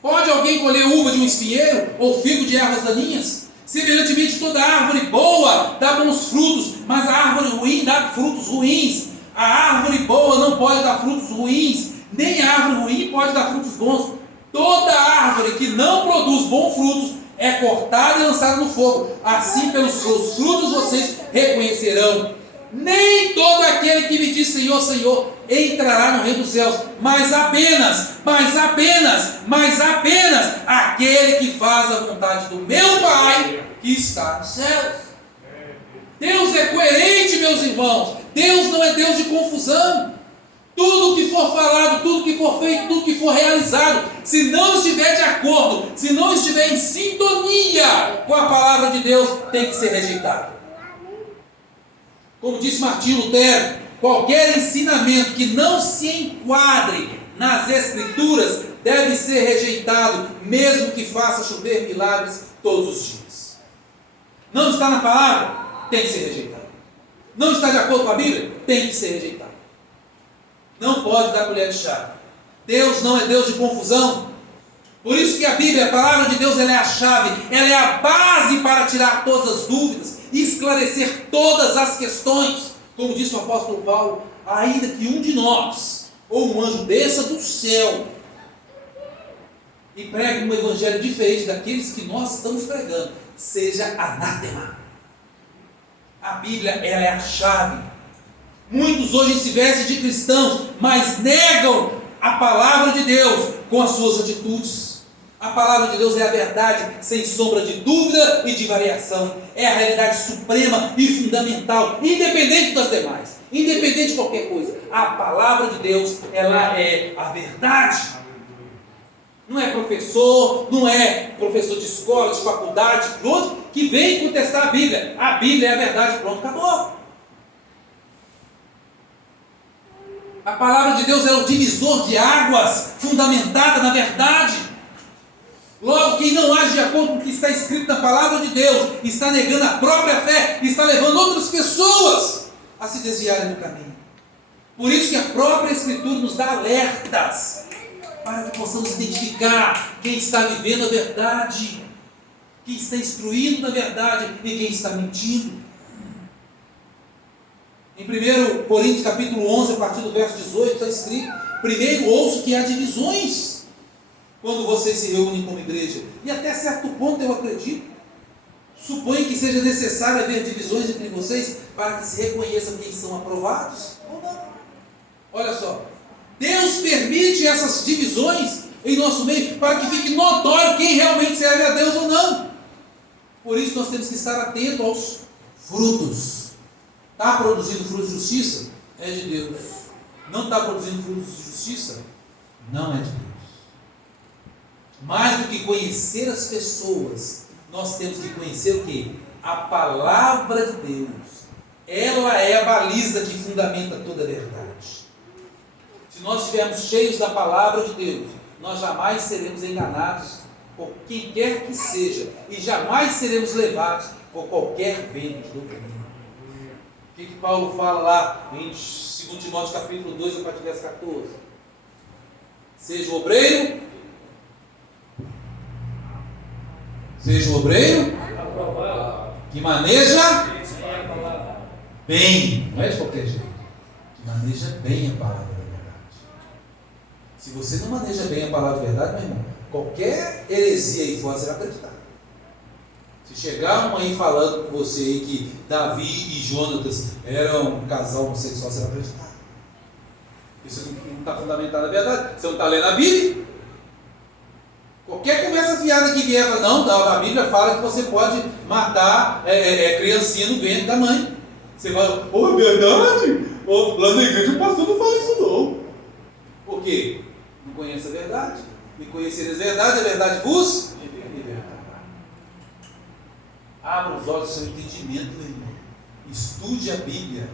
Pode alguém colher uva de um espinheiro, ou figo de ervas daninhas? Semelhantemente, toda árvore boa dá bons frutos, mas a árvore ruim dá frutos ruins. A árvore boa não pode dar frutos ruins, nem a árvore ruim pode dar frutos bons. Toda árvore que não produz bons frutos é cortada e lançada no fogo. Assim, pelos seus frutos vocês reconhecerão. Nem todo aquele que me diz Senhor, Senhor entrará no reino dos céus, mas apenas aquele que faz a vontade do meu Pai que está nos céus. Deus é coerente, meus irmãos. Deus não é Deus de confusão. Tudo que for falado, tudo que for feito, tudo que for realizado, se não estiver de acordo, se não estiver em sintonia com a palavra de Deus, tem que ser rejeitado. Como disse Martinho Lutero, qualquer ensinamento que não se enquadre nas Escrituras deve ser rejeitado, mesmo que faça chover milagres todos os dias. Não está na palavra? Tem que ser rejeitado. Não está de acordo com a Bíblia? Tem que ser rejeitado. Não pode dar colher de chá. Deus não é Deus de confusão. Por isso que a Bíblia, a palavra de Deus, ela é a chave, ela é a base para tirar todas as dúvidas e esclarecer todas as questões. Como disse o apóstolo Paulo, ainda que um de nós, ou um anjo desça do céu e pregue um evangelho diferente daqueles que nós estamos pregando, seja anátema. A Bíblia, ela é a chave. Muitos hoje se vestem de cristãos, mas negam a palavra de Deus com as suas atitudes. A palavra de Deus é a verdade, sem sombra de dúvida e de variação. É a realidade suprema e fundamental, independente das demais, independente de qualquer coisa. A palavra de Deus, ela é a verdade. Não é professor, não é professor de escola, de faculdade, de outro, que vem contestar a Bíblia. A Bíblia é a verdade, pronto, acabou. A palavra de Deus é o divisor de águas, fundamentada na verdade. Logo, quem não age de acordo com o que está escrito na palavra de Deus, está negando a própria fé, está levando outras pessoas a se desviarem do caminho. Por isso que a própria Escritura nos dá alertas, para que possamos identificar quem está vivendo a verdade, quem está instruindo na verdade e quem está mentindo. Em 1 Coríntios capítulo 11, a partir do verso 18, está escrito: primeiro ouço que há divisões quando vocês se reúnem como igreja, e até certo ponto eu acredito. Suponho que seja necessário haver divisões entre vocês para que se reconheçam quem são aprovados ou não. Olha só, Deus permite essas divisões em nosso meio para que fique notório quem realmente serve a Deus ou não. Por isso nós temos que estar atentos aos frutos. Está produzindo frutos de justiça? É de Deus. Não está produzindo frutos de justiça? Não é de Deus. Mais do que conhecer as pessoas, nós temos que conhecer o quê? A palavra de Deus. Ela é a baliza que fundamenta toda a verdade. Se nós estivermos cheios da palavra de Deus, nós jamais seremos enganados por quem quer que seja, e jamais seremos levados por qualquer vento de doutrina. O que Paulo fala lá em 2 Timóteo capítulo 2, a partir do verso 14? Seja o obreiro que maneja bem, não é de qualquer jeito, que maneja bem a palavra da verdade. Se você não maneja bem a palavra da verdade, meu irmão, qualquer heresia aí fora, você vai acreditar. Se chegar uma aí falando com você aí que Davi e Jonatas eram um casal homossexual, você vai acreditar. Isso não está fundamentado na verdade. Você não está lendo a Bíblia. Qualquer conversa fiada que vier, não, a Bíblia fala que você pode matar criancinha no ventre da mãe. Você vai, é verdade? Lá na igreja o pastor não fala isso não. Por quê? Não conhece a verdade. Me conhecereis a verdade vos libertará. Abra os olhos do seu entendimento, meu irmão. Estude a Bíblia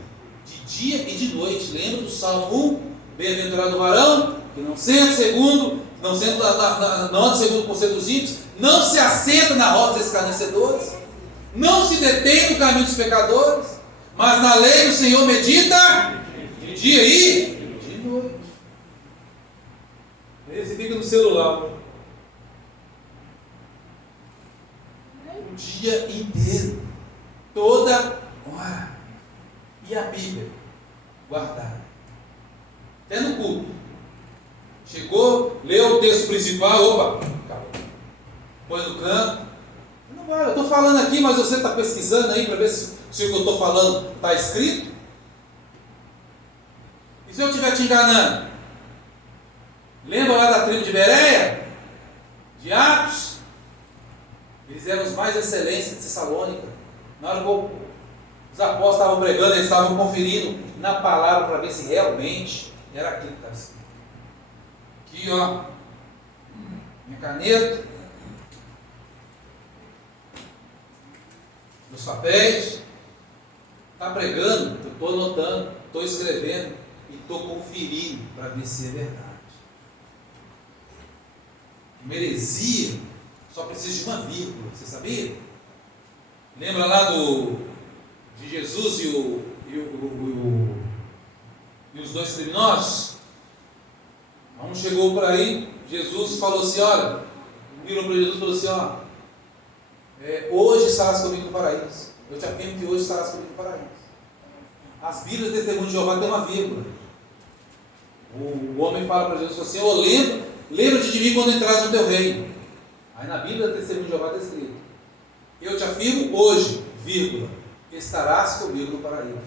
de dia e de noite. Lembra do Salmo 1? Bem-aventurado o varão que não senta segundo não anda segundo o conselho dos ímpios, não se assenta na roda dos escarnecedores, não se detém no caminho dos pecadores, mas na lei do Senhor medita de dia e de noite. Aí você fica no celular. O dia inteiro, toda hora. E a Bíblia? Guardada. Até no culto. Chegou, leu o texto principal, opa, acabou. Põe no canto. Não vai, eu estou falando aqui, mas você está pesquisando aí para ver se o que eu estou falando está escrito. E se eu estiver te enganando? Lembra lá da tribo de Bereia? De Atos? Eles eram os mais excelentes de Tessalônica. Na hora que os apóstolos estavam pregando, eles estavam conferindo na palavra para ver se realmente era aquilo que estava escrito. Aqui, ó, minha caneta, meus papéis. Está pregando, eu estou anotando, estou escrevendo e estou conferindo para ver se é verdade. Uma heresia só precisa de uma vírgula, você sabia? Lembra lá de Jesus e os dois criminosos? Um chegou por aí, Jesus falou assim, olha, virou para Jesus e falou assim, ó, hoje estarás comigo no paraíso. Eu te afirmo que hoje estarás comigo no paraíso. As Bíblias de Testemunho de Jeová tem uma vírgula. O homem fala para Jesus assim, lembra-te de mim quando entrares no teu reino. Aí na Bíblia do Testemunho de Jeová está escrito, eu te afirmo hoje, vírgula, estarás comigo no paraíso.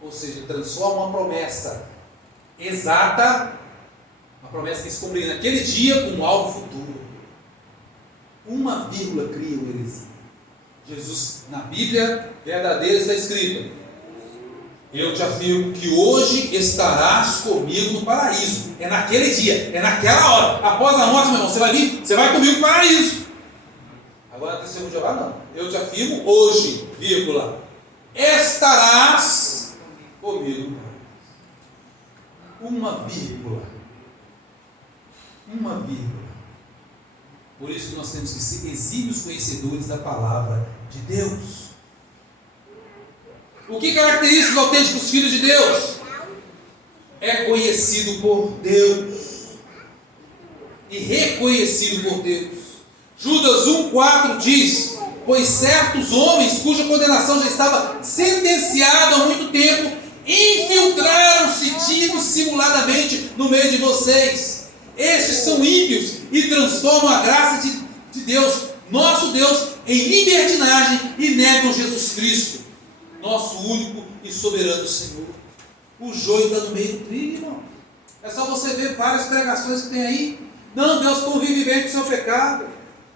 Ou seja, transforma uma promessa exata, uma promessa que se cumprir naquele dia como algo futuro. Uma vírgula cria uma heresia. Jesus, na Bíblia verdadeira está escrito, eu te afirmo que hoje estarás comigo no paraíso. É naquele dia, é naquela hora. Após a morte, meu irmão, você vai vir, você vai comigo no paraíso. Agora na Testemunho de Jeová não. Eu te afirmo hoje, vírgula, estarás comigo no paraíso. Uma vírgula. Uma vírgula. Por isso que nós temos que ser exímios conhecedores da palavra de Deus. O que caracteriza os autênticos filhos de Deus? É conhecido por Deus e reconhecido por Deus. Judas 1,4 diz, pois certos homens, cuja condenação já estava sentenciada há muito tempo, infiltraram-se dissimuladamente no meio de vocês. Estes são ímpios e transformam a graça de Deus, nosso Deus, em libertinagem e negam Jesus Cristo, nosso único e soberano Senhor. O joio está no meio do trigo, irmão. É só você ver várias pregações que tem aí. Não, Deus convive bem com o seu pecado.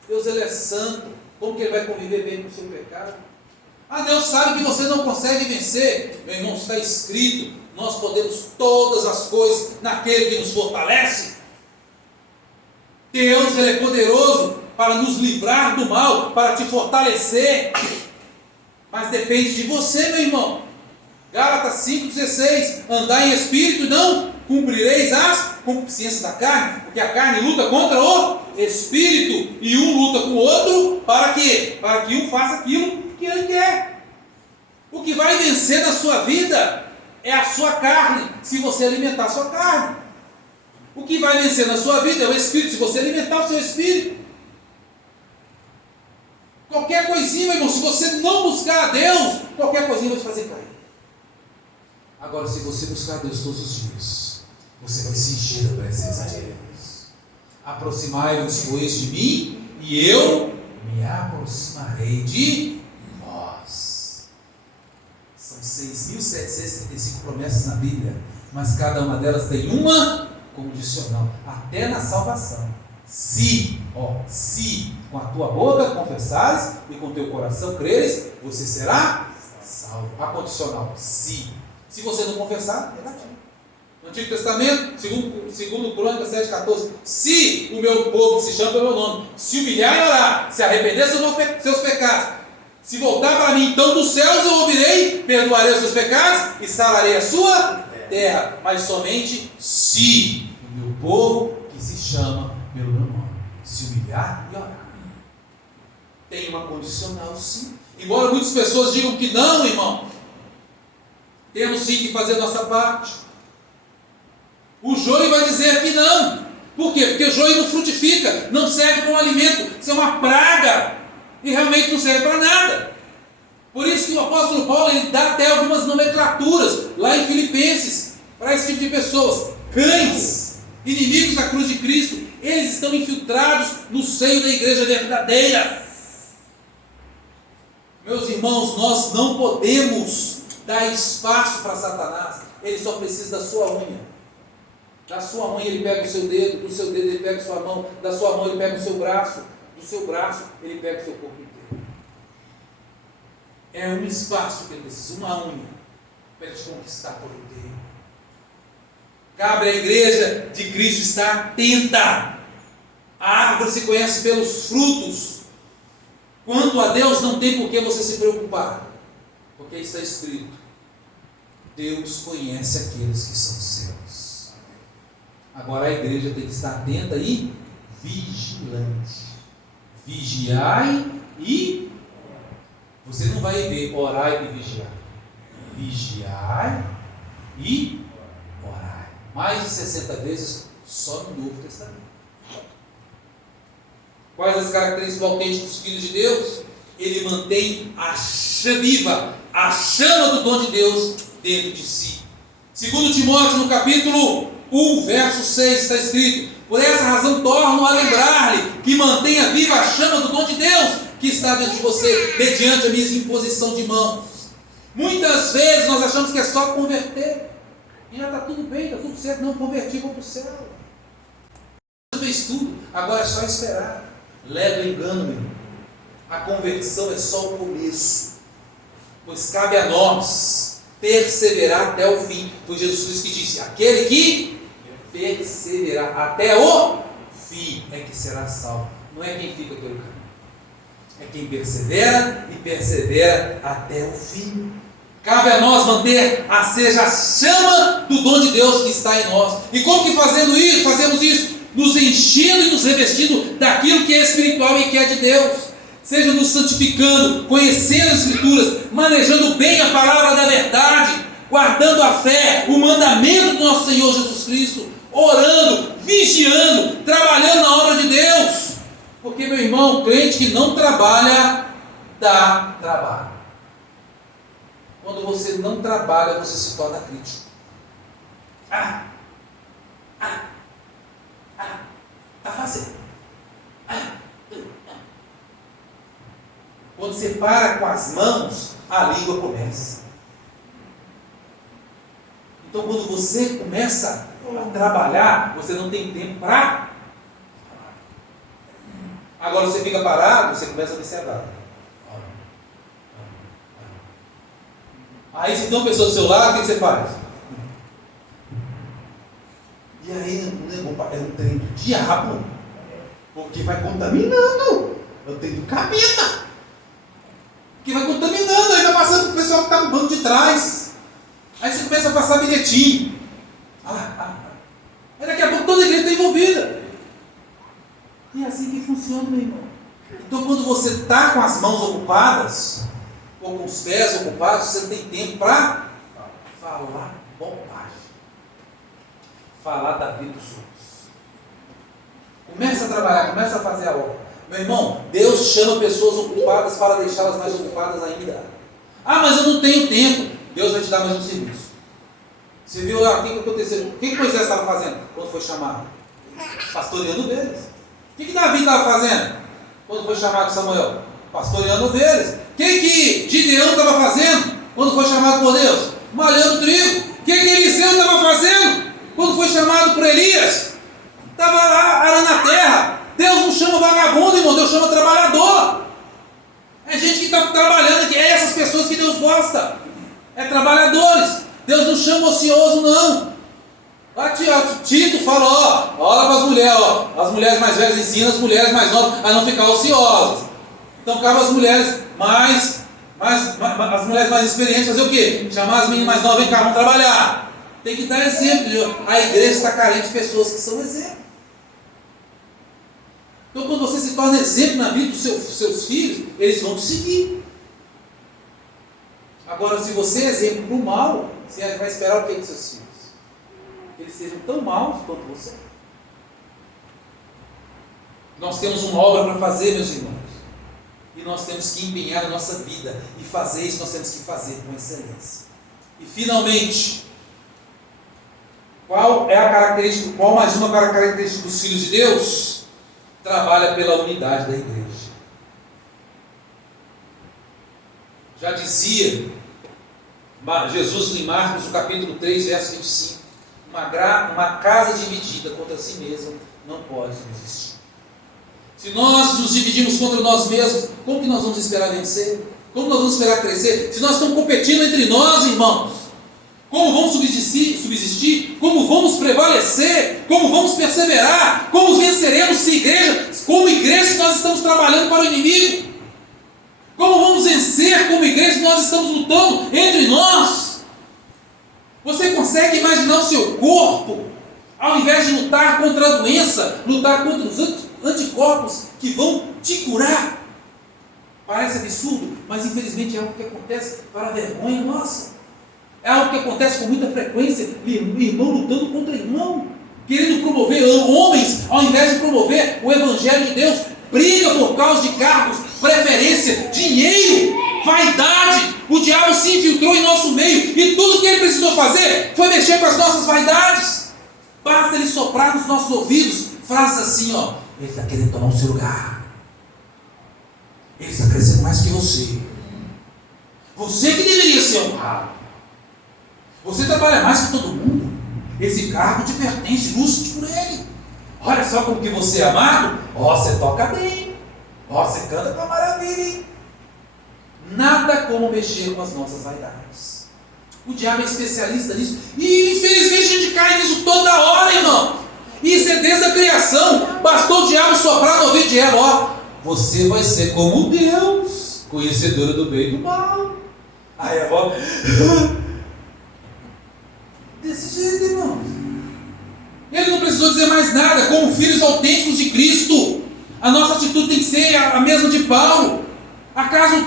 Deus, Ele é santo. Como que Ele vai conviver bem com o seu pecado? Ah, Deus sabe que você não consegue vencer. Meu irmão, está escrito, nós podemos todas as coisas naquele que nos fortalece. Deus, Ele é poderoso para nos livrar do mal, para te fortalecer. Mas depende de você, meu irmão. Gálatas 5,16, andar em espírito, não cumprireis as concupiscências da carne, porque a carne luta contra o espírito, e um luta com o outro, para quê? Para que um faça aquilo que ele quer. O que vai vencer na sua vida é a sua carne, se você alimentar a sua carne. O que vai vencer na sua vida é o espírito, se você alimentar o seu espírito. Qualquer coisinha, meu irmão, se você não buscar a Deus, qualquer coisinha vai te fazer cair. Agora, se você buscar a Deus todos os dias, você vai se encher da presença de Deus. Aproximai-vos, pois, de mim, e eu me aproximarei de vós. São 6.735 promessas na Bíblia, mas cada uma delas tem uma condicional, até na salvação. Se com a tua boca confessares e com o teu coração creres, você será salvo. A condicional, se você não confessar, é negativo. No Antigo Testamento, segundo Crônicas 7,14, se o meu povo que se chama pelo meu nome se humilhar e orar, se arrepender dos seus pecados, se voltar para mim, então dos céus eu ouvirei, perdoarei os seus pecados e sararei a sua terra. Mas somente se o meu povo que se chama pelo se humilhar e orar. Tem uma condicional, sim. Embora muitas pessoas digam que não, irmão, temos sim que fazer a nossa parte. O joio vai dizer que não. Por quê? Porque o joio não frutifica, não serve como alimento, isso é uma praga e realmente não serve para nada. Por isso que o apóstolo Paulo ele dá até algumas nomenclaturas lá em Filipenses para esse tipo de pessoas. Cães, inimigos da cruz de Cristo, eles estão infiltrados no seio da igreja verdadeira. Meus irmãos, nós não podemos dar espaço para Satanás. Ele só precisa da sua unha. Da sua mão ele pega o seu dedo, do seu dedo ele pega a sua mão, da sua mão ele pega o seu braço, do seu braço ele pega o seu corpo inteiro. É um espaço que ele precisa, uma unha, para ele te conquistar por inteiro. Cabe à igreja de Cristo estar atenta. A árvore se conhece pelos frutos. Quanto a Deus, não tem por que você se preocupar, porque está escrito: Deus conhece aqueles que são seus. Agora a igreja tem que estar atenta e vigilante. Vigiai e... Você não vai ver orai e vigiar. Vigiai e orai. Mais de 60 vezes só no Novo Testamento. Quais as características do autêntico dos filhos de Deus? Ele mantém a chama viva, a chama do dom de Deus dentro de si. Segundo Timóteo, no capítulo 1, verso 6, está escrito: por essa razão torno a lembrar-lhe que mantenha viva a chama do dom de Deus que está dentro de você, mediante a minha imposição de mãos. Muitas vezes nós achamos que é só converter, e já está tudo bem, está tudo certo, não converti, vou para o céu. Fez tudo, agora é só esperar. Leva o engano, meu irmão. A conversão é só o começo, pois cabe a nós perseverar até o fim. Foi Jesus Cristo que disse: aquele que perseverar até o fim é que será salvo. Não é quem fica pelo caminho, é quem persevera e persevera até o fim. Cabe a nós manter seja a chama do dom de Deus que está em nós. E como que fazemos isso? Nos enchendo e nos revestindo daquilo que é espiritual e que é de Deus. Seja nos santificando, conhecendo as Escrituras, manejando bem a palavra da verdade, guardando a fé, o mandamento do nosso Senhor Jesus Cristo, orando, vigiando, trabalhando na obra de Deus. Porque, meu irmão, o crente que não trabalha, dá trabalho. Quando você não trabalha, você se torna crítico. Está fazendo. Quando você para com as mãos, a língua começa. Então, quando você começa a trabalhar, você não tem tempo para. Agora você fica parado, você começa a observar. Aí, se tem uma pessoa do seu lado, o que você faz? E aí, é um trem do diabo, porque vai contaminando. É o trem do capeta, que vai contaminando, aí vai passando para o pessoal que está no banco de trás. Aí você começa a passar bilhetinho. Aí daqui a pouco toda a igreja está envolvida. E é assim que funciona, meu irmão. Então, quando você está com as mãos ocupadas, ou com os pés ocupados, você não tem tempo para falar bobagem, falar da vida dos outros. Começa a trabalhar, começa a fazer a obra. Meu irmão, Deus chama pessoas ocupadas para deixá-las mais ocupadas ainda. Mas eu não tenho tempo. Deus vai te dar mais um serviço. Você viu lá, o que aconteceu? O que Moisés estava fazendo quando foi chamado? Pastoreando ovelhas. O que Davi estava fazendo quando foi chamado Samuel? Pastoreando ovelhas. O que Gideão estava fazendo quando foi chamado por Deus? Malhando trigo. O que Eliseu estava fazendo quando foi chamado por Elias? Estava lá arando a terra. Deus não chama vagabundo, irmão, Deus chama trabalhador. É gente que está trabalhando, é essas pessoas que Deus gosta. É trabalhadores. Deus não chama ocioso, não. Lá Tito fala, olha para as mulheres, as mulheres mais velhas ensinam as mulheres mais novas a não ficar ociosas. Então cabe as mulheres as mulheres mais experientes fazer o quê? Chamar as meninas mais novas, vem cá, vamos trabalhar. Tem que dar exemplo. A igreja está carente de pessoas que são exemplo. Então, quando você se torna exemplo na vida dos seus filhos, eles vão te seguir. Agora, se você é exemplo para o mal, você vai esperar o que dos seus filhos? Que eles sejam tão maus quanto você. Nós temos uma obra para fazer, meus irmãos. E nós temos que empenhar a nossa vida. E fazer isso, nós temos que fazer com excelência. E, finalmente, qual mais uma característica dos filhos de Deus? Trabalha pela unidade da igreja. Já dizia Jesus em Marcos, no capítulo 3, verso 25, uma casa dividida contra si mesma não pode subsistir. Se nós nos dividimos contra nós mesmos, como que nós vamos esperar vencer? Como nós vamos esperar crescer? Se nós estamos competindo entre nós, irmãos, como vamos subsistir? Como vamos prevalecer? Como vamos perseverar? Como venceremos como igreja se nós estamos trabalhando para o inimigo? Como vamos vencer como igreja se nós estamos lutando entre nós? Você consegue imaginar o seu corpo, ao invés de lutar contra a doença, lutar contra os anticorpos que vão te curar? Parece absurdo, mas infelizmente é algo que acontece para a vergonha nossa. É algo que acontece com muita frequência, irmão lutando contra irmão, querendo promover homens, ao invés de promover o Evangelho de Deus, briga por causa de cargos, preferência, dinheiro, vaidade. O diabo se infiltrou em nosso meio, e tudo que ele precisou fazer foi mexer com as nossas vaidades. Basta ele soprar nos nossos ouvidos frases assim, ele está querendo tomar o seu lugar, ele está crescendo mais que você, você que deveria ser honrado, você trabalha mais que todo mundo, esse cargo te pertence, lute por ele. Olha só como que você é amado. Você toca bem, você canta com maravilha, hein? Nada como mexer com as nossas vaidades. O diabo é especialista nisso, e infelizmente a gente cai nisso toda hora, irmão. Isso é desde a criação. Bastou o diabo soprar no ouvido de Eva, você vai ser como Deus, conhecedora do bem e do mal. Aí Eva, desse jeito, irmão. Ele não precisou dizer mais nada. Como filhos autênticos de Cristo, a nossa atitude tem que ser a mesma de Paulo. Acaso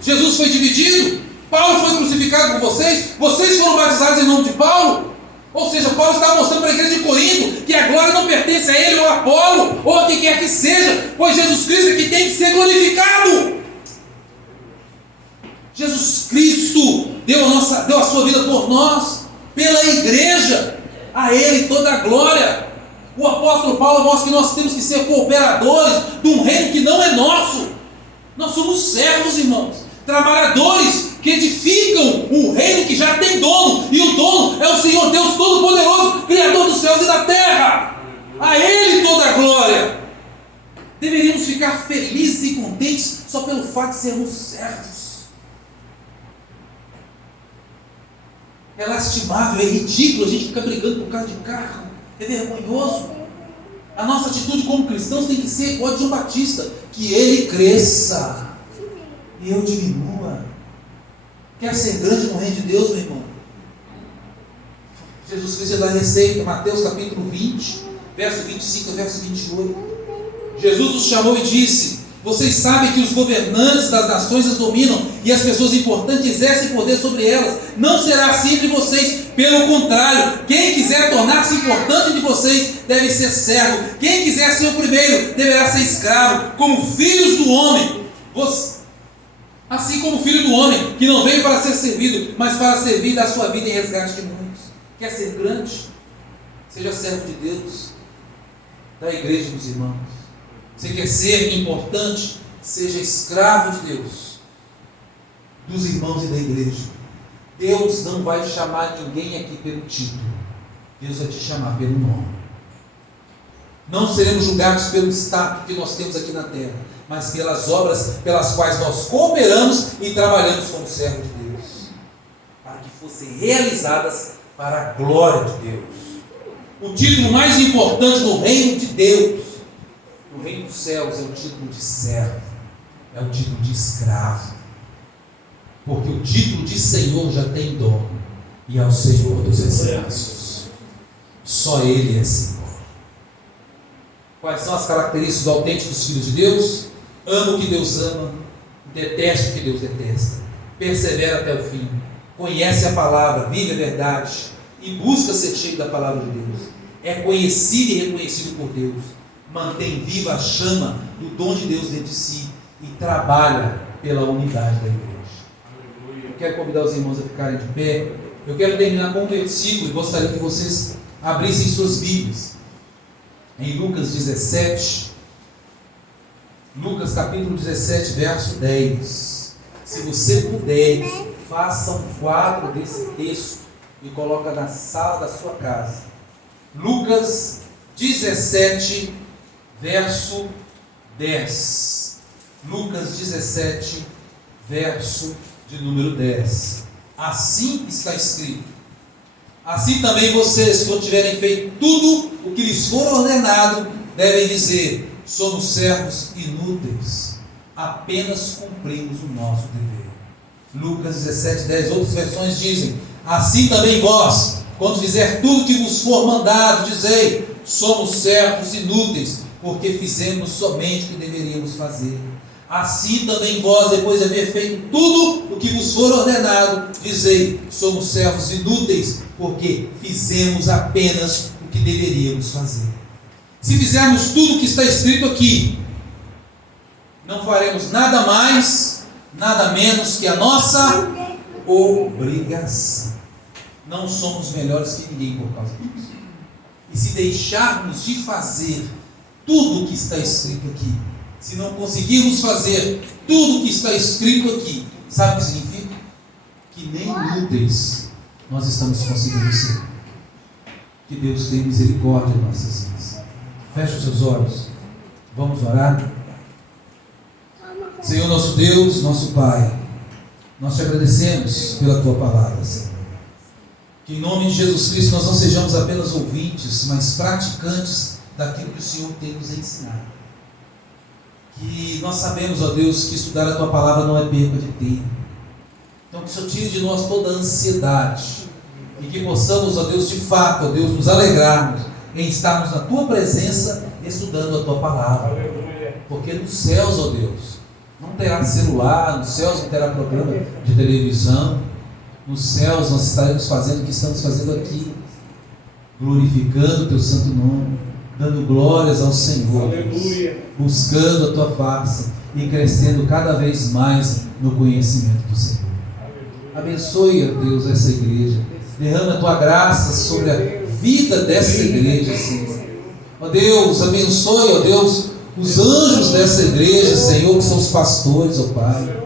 Jesus foi dividido? Paulo foi crucificado por vocês? Vocês foram batizados em nome de Paulo? Ou seja, Paulo estava mostrando para a igreja de Corinto que a glória não pertence a ele ou a Apolo, ou a quem quer que seja, pois Jesus Cristo é que tem que ser glorificado. Jesus Cristo deu a sua vida por nós, pela igreja. A ele toda a glória. O apóstolo Paulo mostra que nós temos que ser cooperadores de um reino que não é nosso. Nós somos servos, irmãos, trabalhadores que edificam um reino que já tem dono, e o dono é o Senhor Deus Todo-Poderoso, Criador dos céus e da terra. A ele toda a glória. Deveríamos ficar felizes e contentes só pelo fato de sermos servos. É lastimável, é ridículo a gente ficar brigando por causa de carro, é vergonhoso. A nossa atitude como cristãos tem que ser igual a de João Batista, que ele cresça e eu diminua. Quer ser grande no reino de Deus, meu irmão? Jesus Cristo dá a receita, Mateus capítulo 20, verso 25 a verso 28. Jesus nos chamou e disse: vocês sabem que os governantes das nações as dominam, e as pessoas importantes exercem poder sobre elas. Não será assim entre vocês. Pelo contrário, quem quiser tornar-se importante entre vocês deve ser servo. Quem quiser ser o primeiro deverá ser escravo, como filhos do homem. Assim como o filho do homem, que não veio para ser servido, mas para servir da sua vida em resgate de muitos. Quer ser grande? Seja servo de Deus, da igreja dos irmãos. Você quer ser importante? Seja escravo de Deus, dos irmãos e da igreja. Deus não vai chamar ninguém aqui pelo título. Deus vai te chamar pelo nome. Não seremos julgados pelo status que nós temos aqui na terra, mas pelas obras pelas quais nós cooperamos e trabalhamos como servo de Deus, para que fossem realizadas para a glória de Deus. O título mais importante no reino de Deus, no reino dos céus, é o título de servo, é o título de escravo, porque o título de Senhor já tem dono, e é o Senhor dos exércitos. Só Ele é Senhor. Quais são as características autênticas dos filhos de Deus? Ama o que Deus ama, detesta o que Deus detesta, persevera até o fim, conhece a palavra, vive a verdade e busca ser cheio da palavra de Deus. É conhecido e reconhecido por Deus, mantém viva a chama do dom de Deus dentro de si e trabalha pela unidade da igreja. Eu quero convidar os irmãos a ficarem de pé. Eu quero terminar com um versículo e gostaria que vocês abrissem suas Bíblias em Lucas 17, Lucas capítulo 17, verso 10. Se você puder, faça um quadro desse texto e coloca na sala da sua casa. Lucas 17, verso 10. Lucas 17, verso de número 10. Assim está escrito: assim também vocês, quando tiverem feito tudo o que lhes for ordenado, devem dizer: somos servos inúteis, apenas cumprimos o nosso dever. Lucas 17, 10. Outras versões dizem: assim também vós, quando fizer tudo o que vos for mandado, dizei: somos servos inúteis, porque fizemos somente o que deveríamos fazer. Assim também vós, depois de haver feito tudo o que vos for ordenado, dizei: somos servos inúteis, porque fizemos apenas o que deveríamos fazer. Se fizermos tudo o que está escrito aqui, não faremos nada mais, nada menos que a nossa obrigação. Não somos melhores que ninguém por causa disso. E se deixarmos de fazer tudo o que está escrito aqui, se não conseguirmos fazer tudo o que está escrito aqui, sabe o que significa? Que nem inúteis nós estamos conseguindo ser. Que Deus tenha misericórdia de nossas vidas. Feche os seus olhos. Vamos orar. Senhor nosso Deus, nosso Pai, nós te agradecemos pela Tua palavra, Senhor. Que em nome de Jesus Cristo nós não sejamos apenas ouvintes, mas praticantes daquilo que o Senhor tem nos ensinado. Que nós sabemos, ó Deus, que estudar a Tua palavra não é perda de tempo. Então que o Senhor tire de nós toda a ansiedade e que possamos, ó Deus, de fato, ó Deus, nos alegrarmos em estarmos na Tua presença estudando a Tua palavra. Porque nos céus, ó Deus, não terá celular, nos céus não terá programa de televisão, nos céus nós estaremos fazendo o que estamos fazendo aqui, glorificando o Teu santo nome, dando glórias ao Senhor, buscando a Tua face e crescendo cada vez mais no conhecimento do Senhor. Abençoe, ó Deus, essa igreja, derrama a Tua graça sobre a vida dessa igreja, Senhor. Ó Deus, abençoe, ó Deus, os anjos dessa igreja, Senhor, que são os pastores, ó Pai.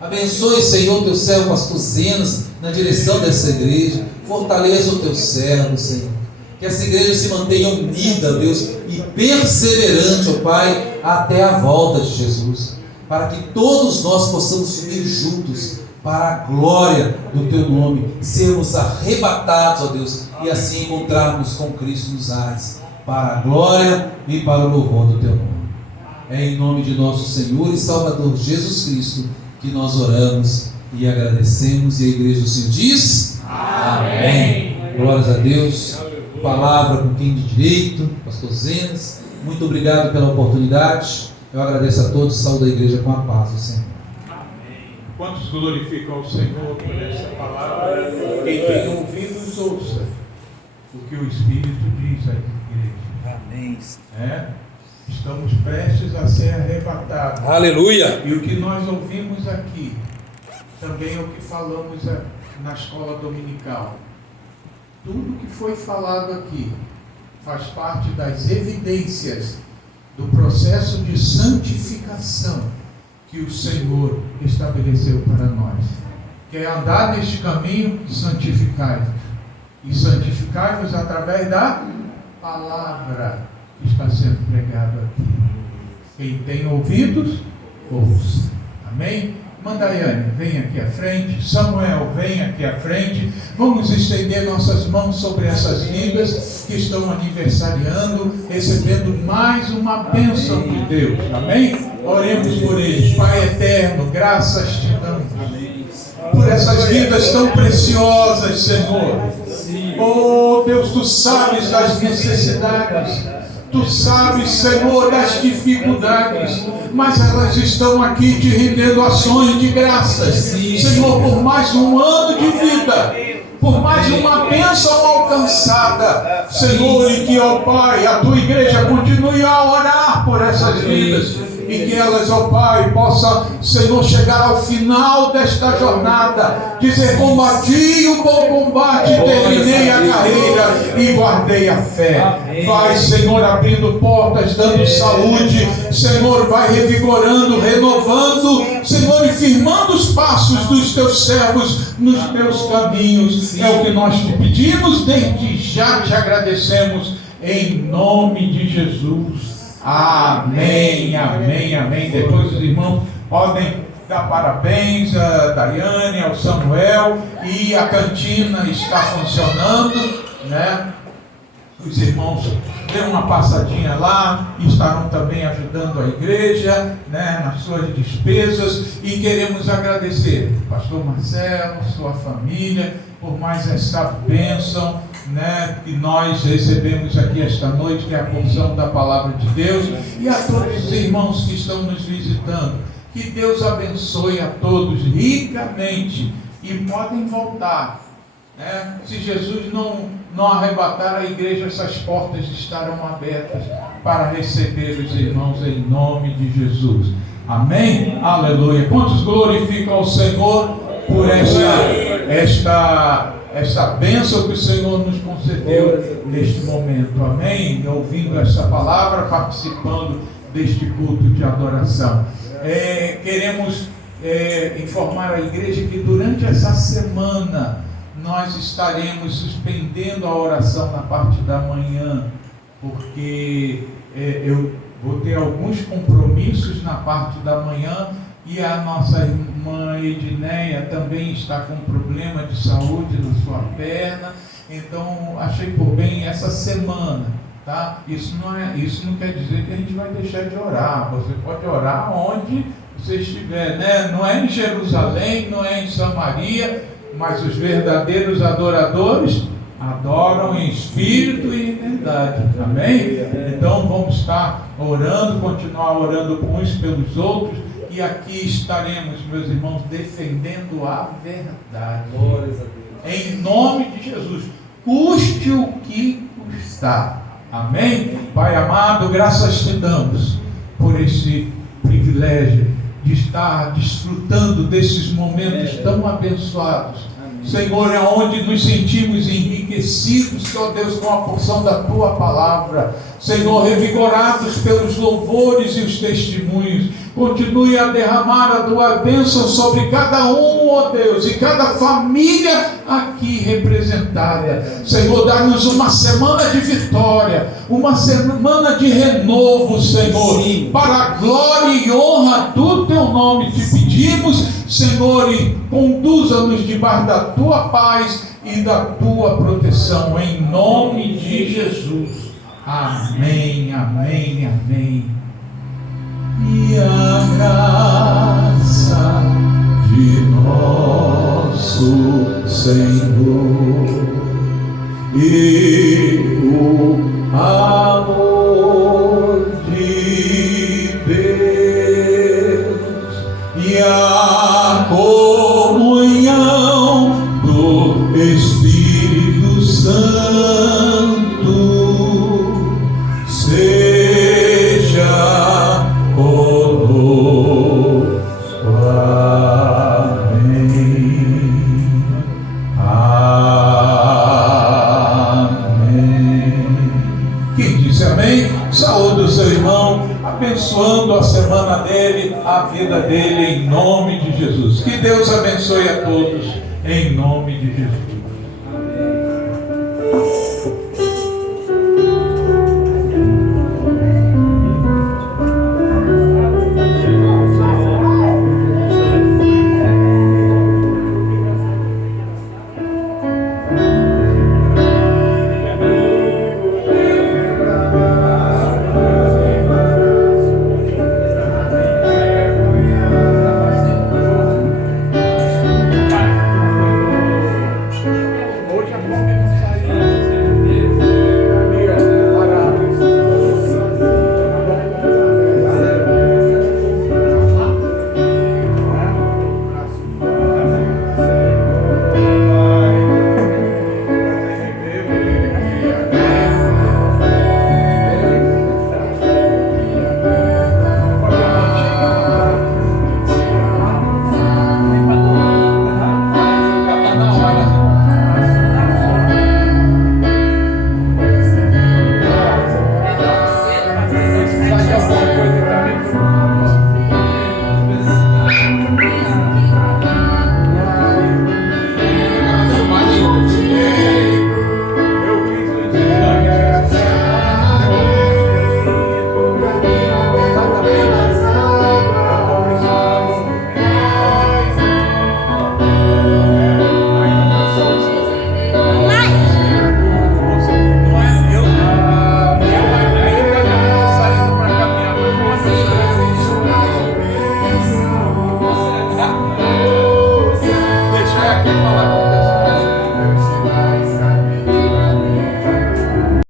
Abençoe, Senhor, Teu servo pastor Zenas, na direção dessa igreja. Fortaleça o Teu servo, Senhor. Que essa igreja se mantenha unida, Deus, e perseverante, ó Pai, até a volta de Jesus, para que todos nós possamos subir juntos para a glória do Teu nome, sermos arrebatados, ó Deus, e assim encontrarmos com Cristo nos ares, para a glória e para o louvor do Teu nome. É em nome de nosso Senhor e Salvador Jesus Cristo que nós oramos e agradecemos, e a igreja do Senhor diz: amém. Glórias a Deus. Palavra com quem de direito, pastor Zenas, muito obrigado pela oportunidade. Eu agradeço a todos, saúdo a igreja com a paz do Senhor. Amém. Quantos glorificam o Senhor por essa palavra? Quem tem ouvidos, ouça o que o Espírito diz à igreja. Amém. Estamos prestes a ser arrebatados. Aleluia. E o que nós ouvimos aqui também é o que falamos na escola dominical. Tudo que foi falado aqui faz parte das evidências do processo de santificação que o Senhor estabeleceu para nós. Quer andar neste caminho? Santificai-vos. E santificai-vos através da palavra que está sendo pregado aqui. Quem tem ouvidos, ouça. Amém? Mandaiane, vem aqui à frente. Samuel, vem aqui à frente. Vamos estender nossas mãos sobre essas vidas que estão aniversariando, recebendo mais uma bênção de Deus. Amém? Oremos por eles. Pai eterno, graças te damos por essas vidas tão preciosas, Senhor. Oh Deus, Tu sabes das necessidades Tu sabes, Senhor, das dificuldades, mas elas estão aqui te rendendo ações de graças. Senhor, por mais um ano de vida, por mais uma bênção alcançada, Senhor, e que, ó Pai, a tua igreja continue a orar por essas vidas, e que elas, ó Pai, possa, Senhor, chegar ao final desta jornada, dizer: combati o bom combate, terminei a carreira e guardei a fé. Vai, Senhor, abrindo portas, dando saúde, Senhor, vai revigorando, renovando, Senhor, e firmando os passos dos teus servos nos teus caminhos. É o que nós te pedimos, desde já te agradecemos, em nome de Jesus. Amém, amém, amém. Depois os irmãos podem dar parabéns a Daiane, ao Samuel, e a cantina está funcionando, né? Os irmãos dêem uma passadinha lá, estarão também ajudando a igreja, né, nas suas despesas, e queremos agradecer pastor Marcelo, sua família, por mais esta bênção, né, que nós recebemos aqui esta noite, que é a porção da palavra de Deus, e a todos os irmãos que estão nos visitando. Que Deus abençoe a todos ricamente, e podem voltar, né? Se Jesus não arrebatar a igreja, essas portas estarão abertas para receber os irmãos em nome de Jesus. Amém? Aleluia. Quantos glorificam ao Senhor por esta bênção que o Senhor nos concedeu neste momento. Amém? Ouvindo esta palavra, participando deste culto de adoração. Queremos informar a igreja que durante essa semana nós estaremos suspendendo a oração na parte da manhã, porque eu vou ter alguns compromissos na parte da manhã, e a nossa irmã Edneia também está com problema de saúde na sua perna. Então achei por bem essa semana, tá? Isso não quer dizer que a gente vai deixar de orar. Você pode orar onde você estiver, né? Não é em Jerusalém, não é em Samaria, mas os verdadeiros adoradores adoram em espírito e em verdade. Amém? Então vamos estar orando, continuar orando uns pelos outros, e aqui estaremos, meus irmãos, defendendo a verdade. Glórias a Deus. Em nome de Jesus, custe o que custar. Amém? Pai amado, graças te damos por esse privilégio de estar desfrutando desses momentos tão abençoados. Senhor, é onde nos sentimos enriquecidos, ó Deus, com a porção da Tua palavra. Senhor, revigorados pelos louvores e os testemunhos. Continue a derramar a Tua bênção sobre cada um, ó Deus, e cada família aqui representada. Senhor, dá-nos uma semana de vitória, uma semana de renovo, Senhor. Sim. Para a glória e honra do Teu nome te pedimos, Senhor, e conduza-nos debaixo da Tua paz e da Tua proteção, em nome de Jesus. Amém, amém, amém. E a graça de nosso Senhor e o amor de Deus e a comunhão do Espírito Santo seja conosco. Amém. Amém. Quem disse amém? Saúde o seu irmão, abençoando a semana dele, a vida dele, em nome de Jesus. Que Deus abençoe a todos, em nome de Jesus.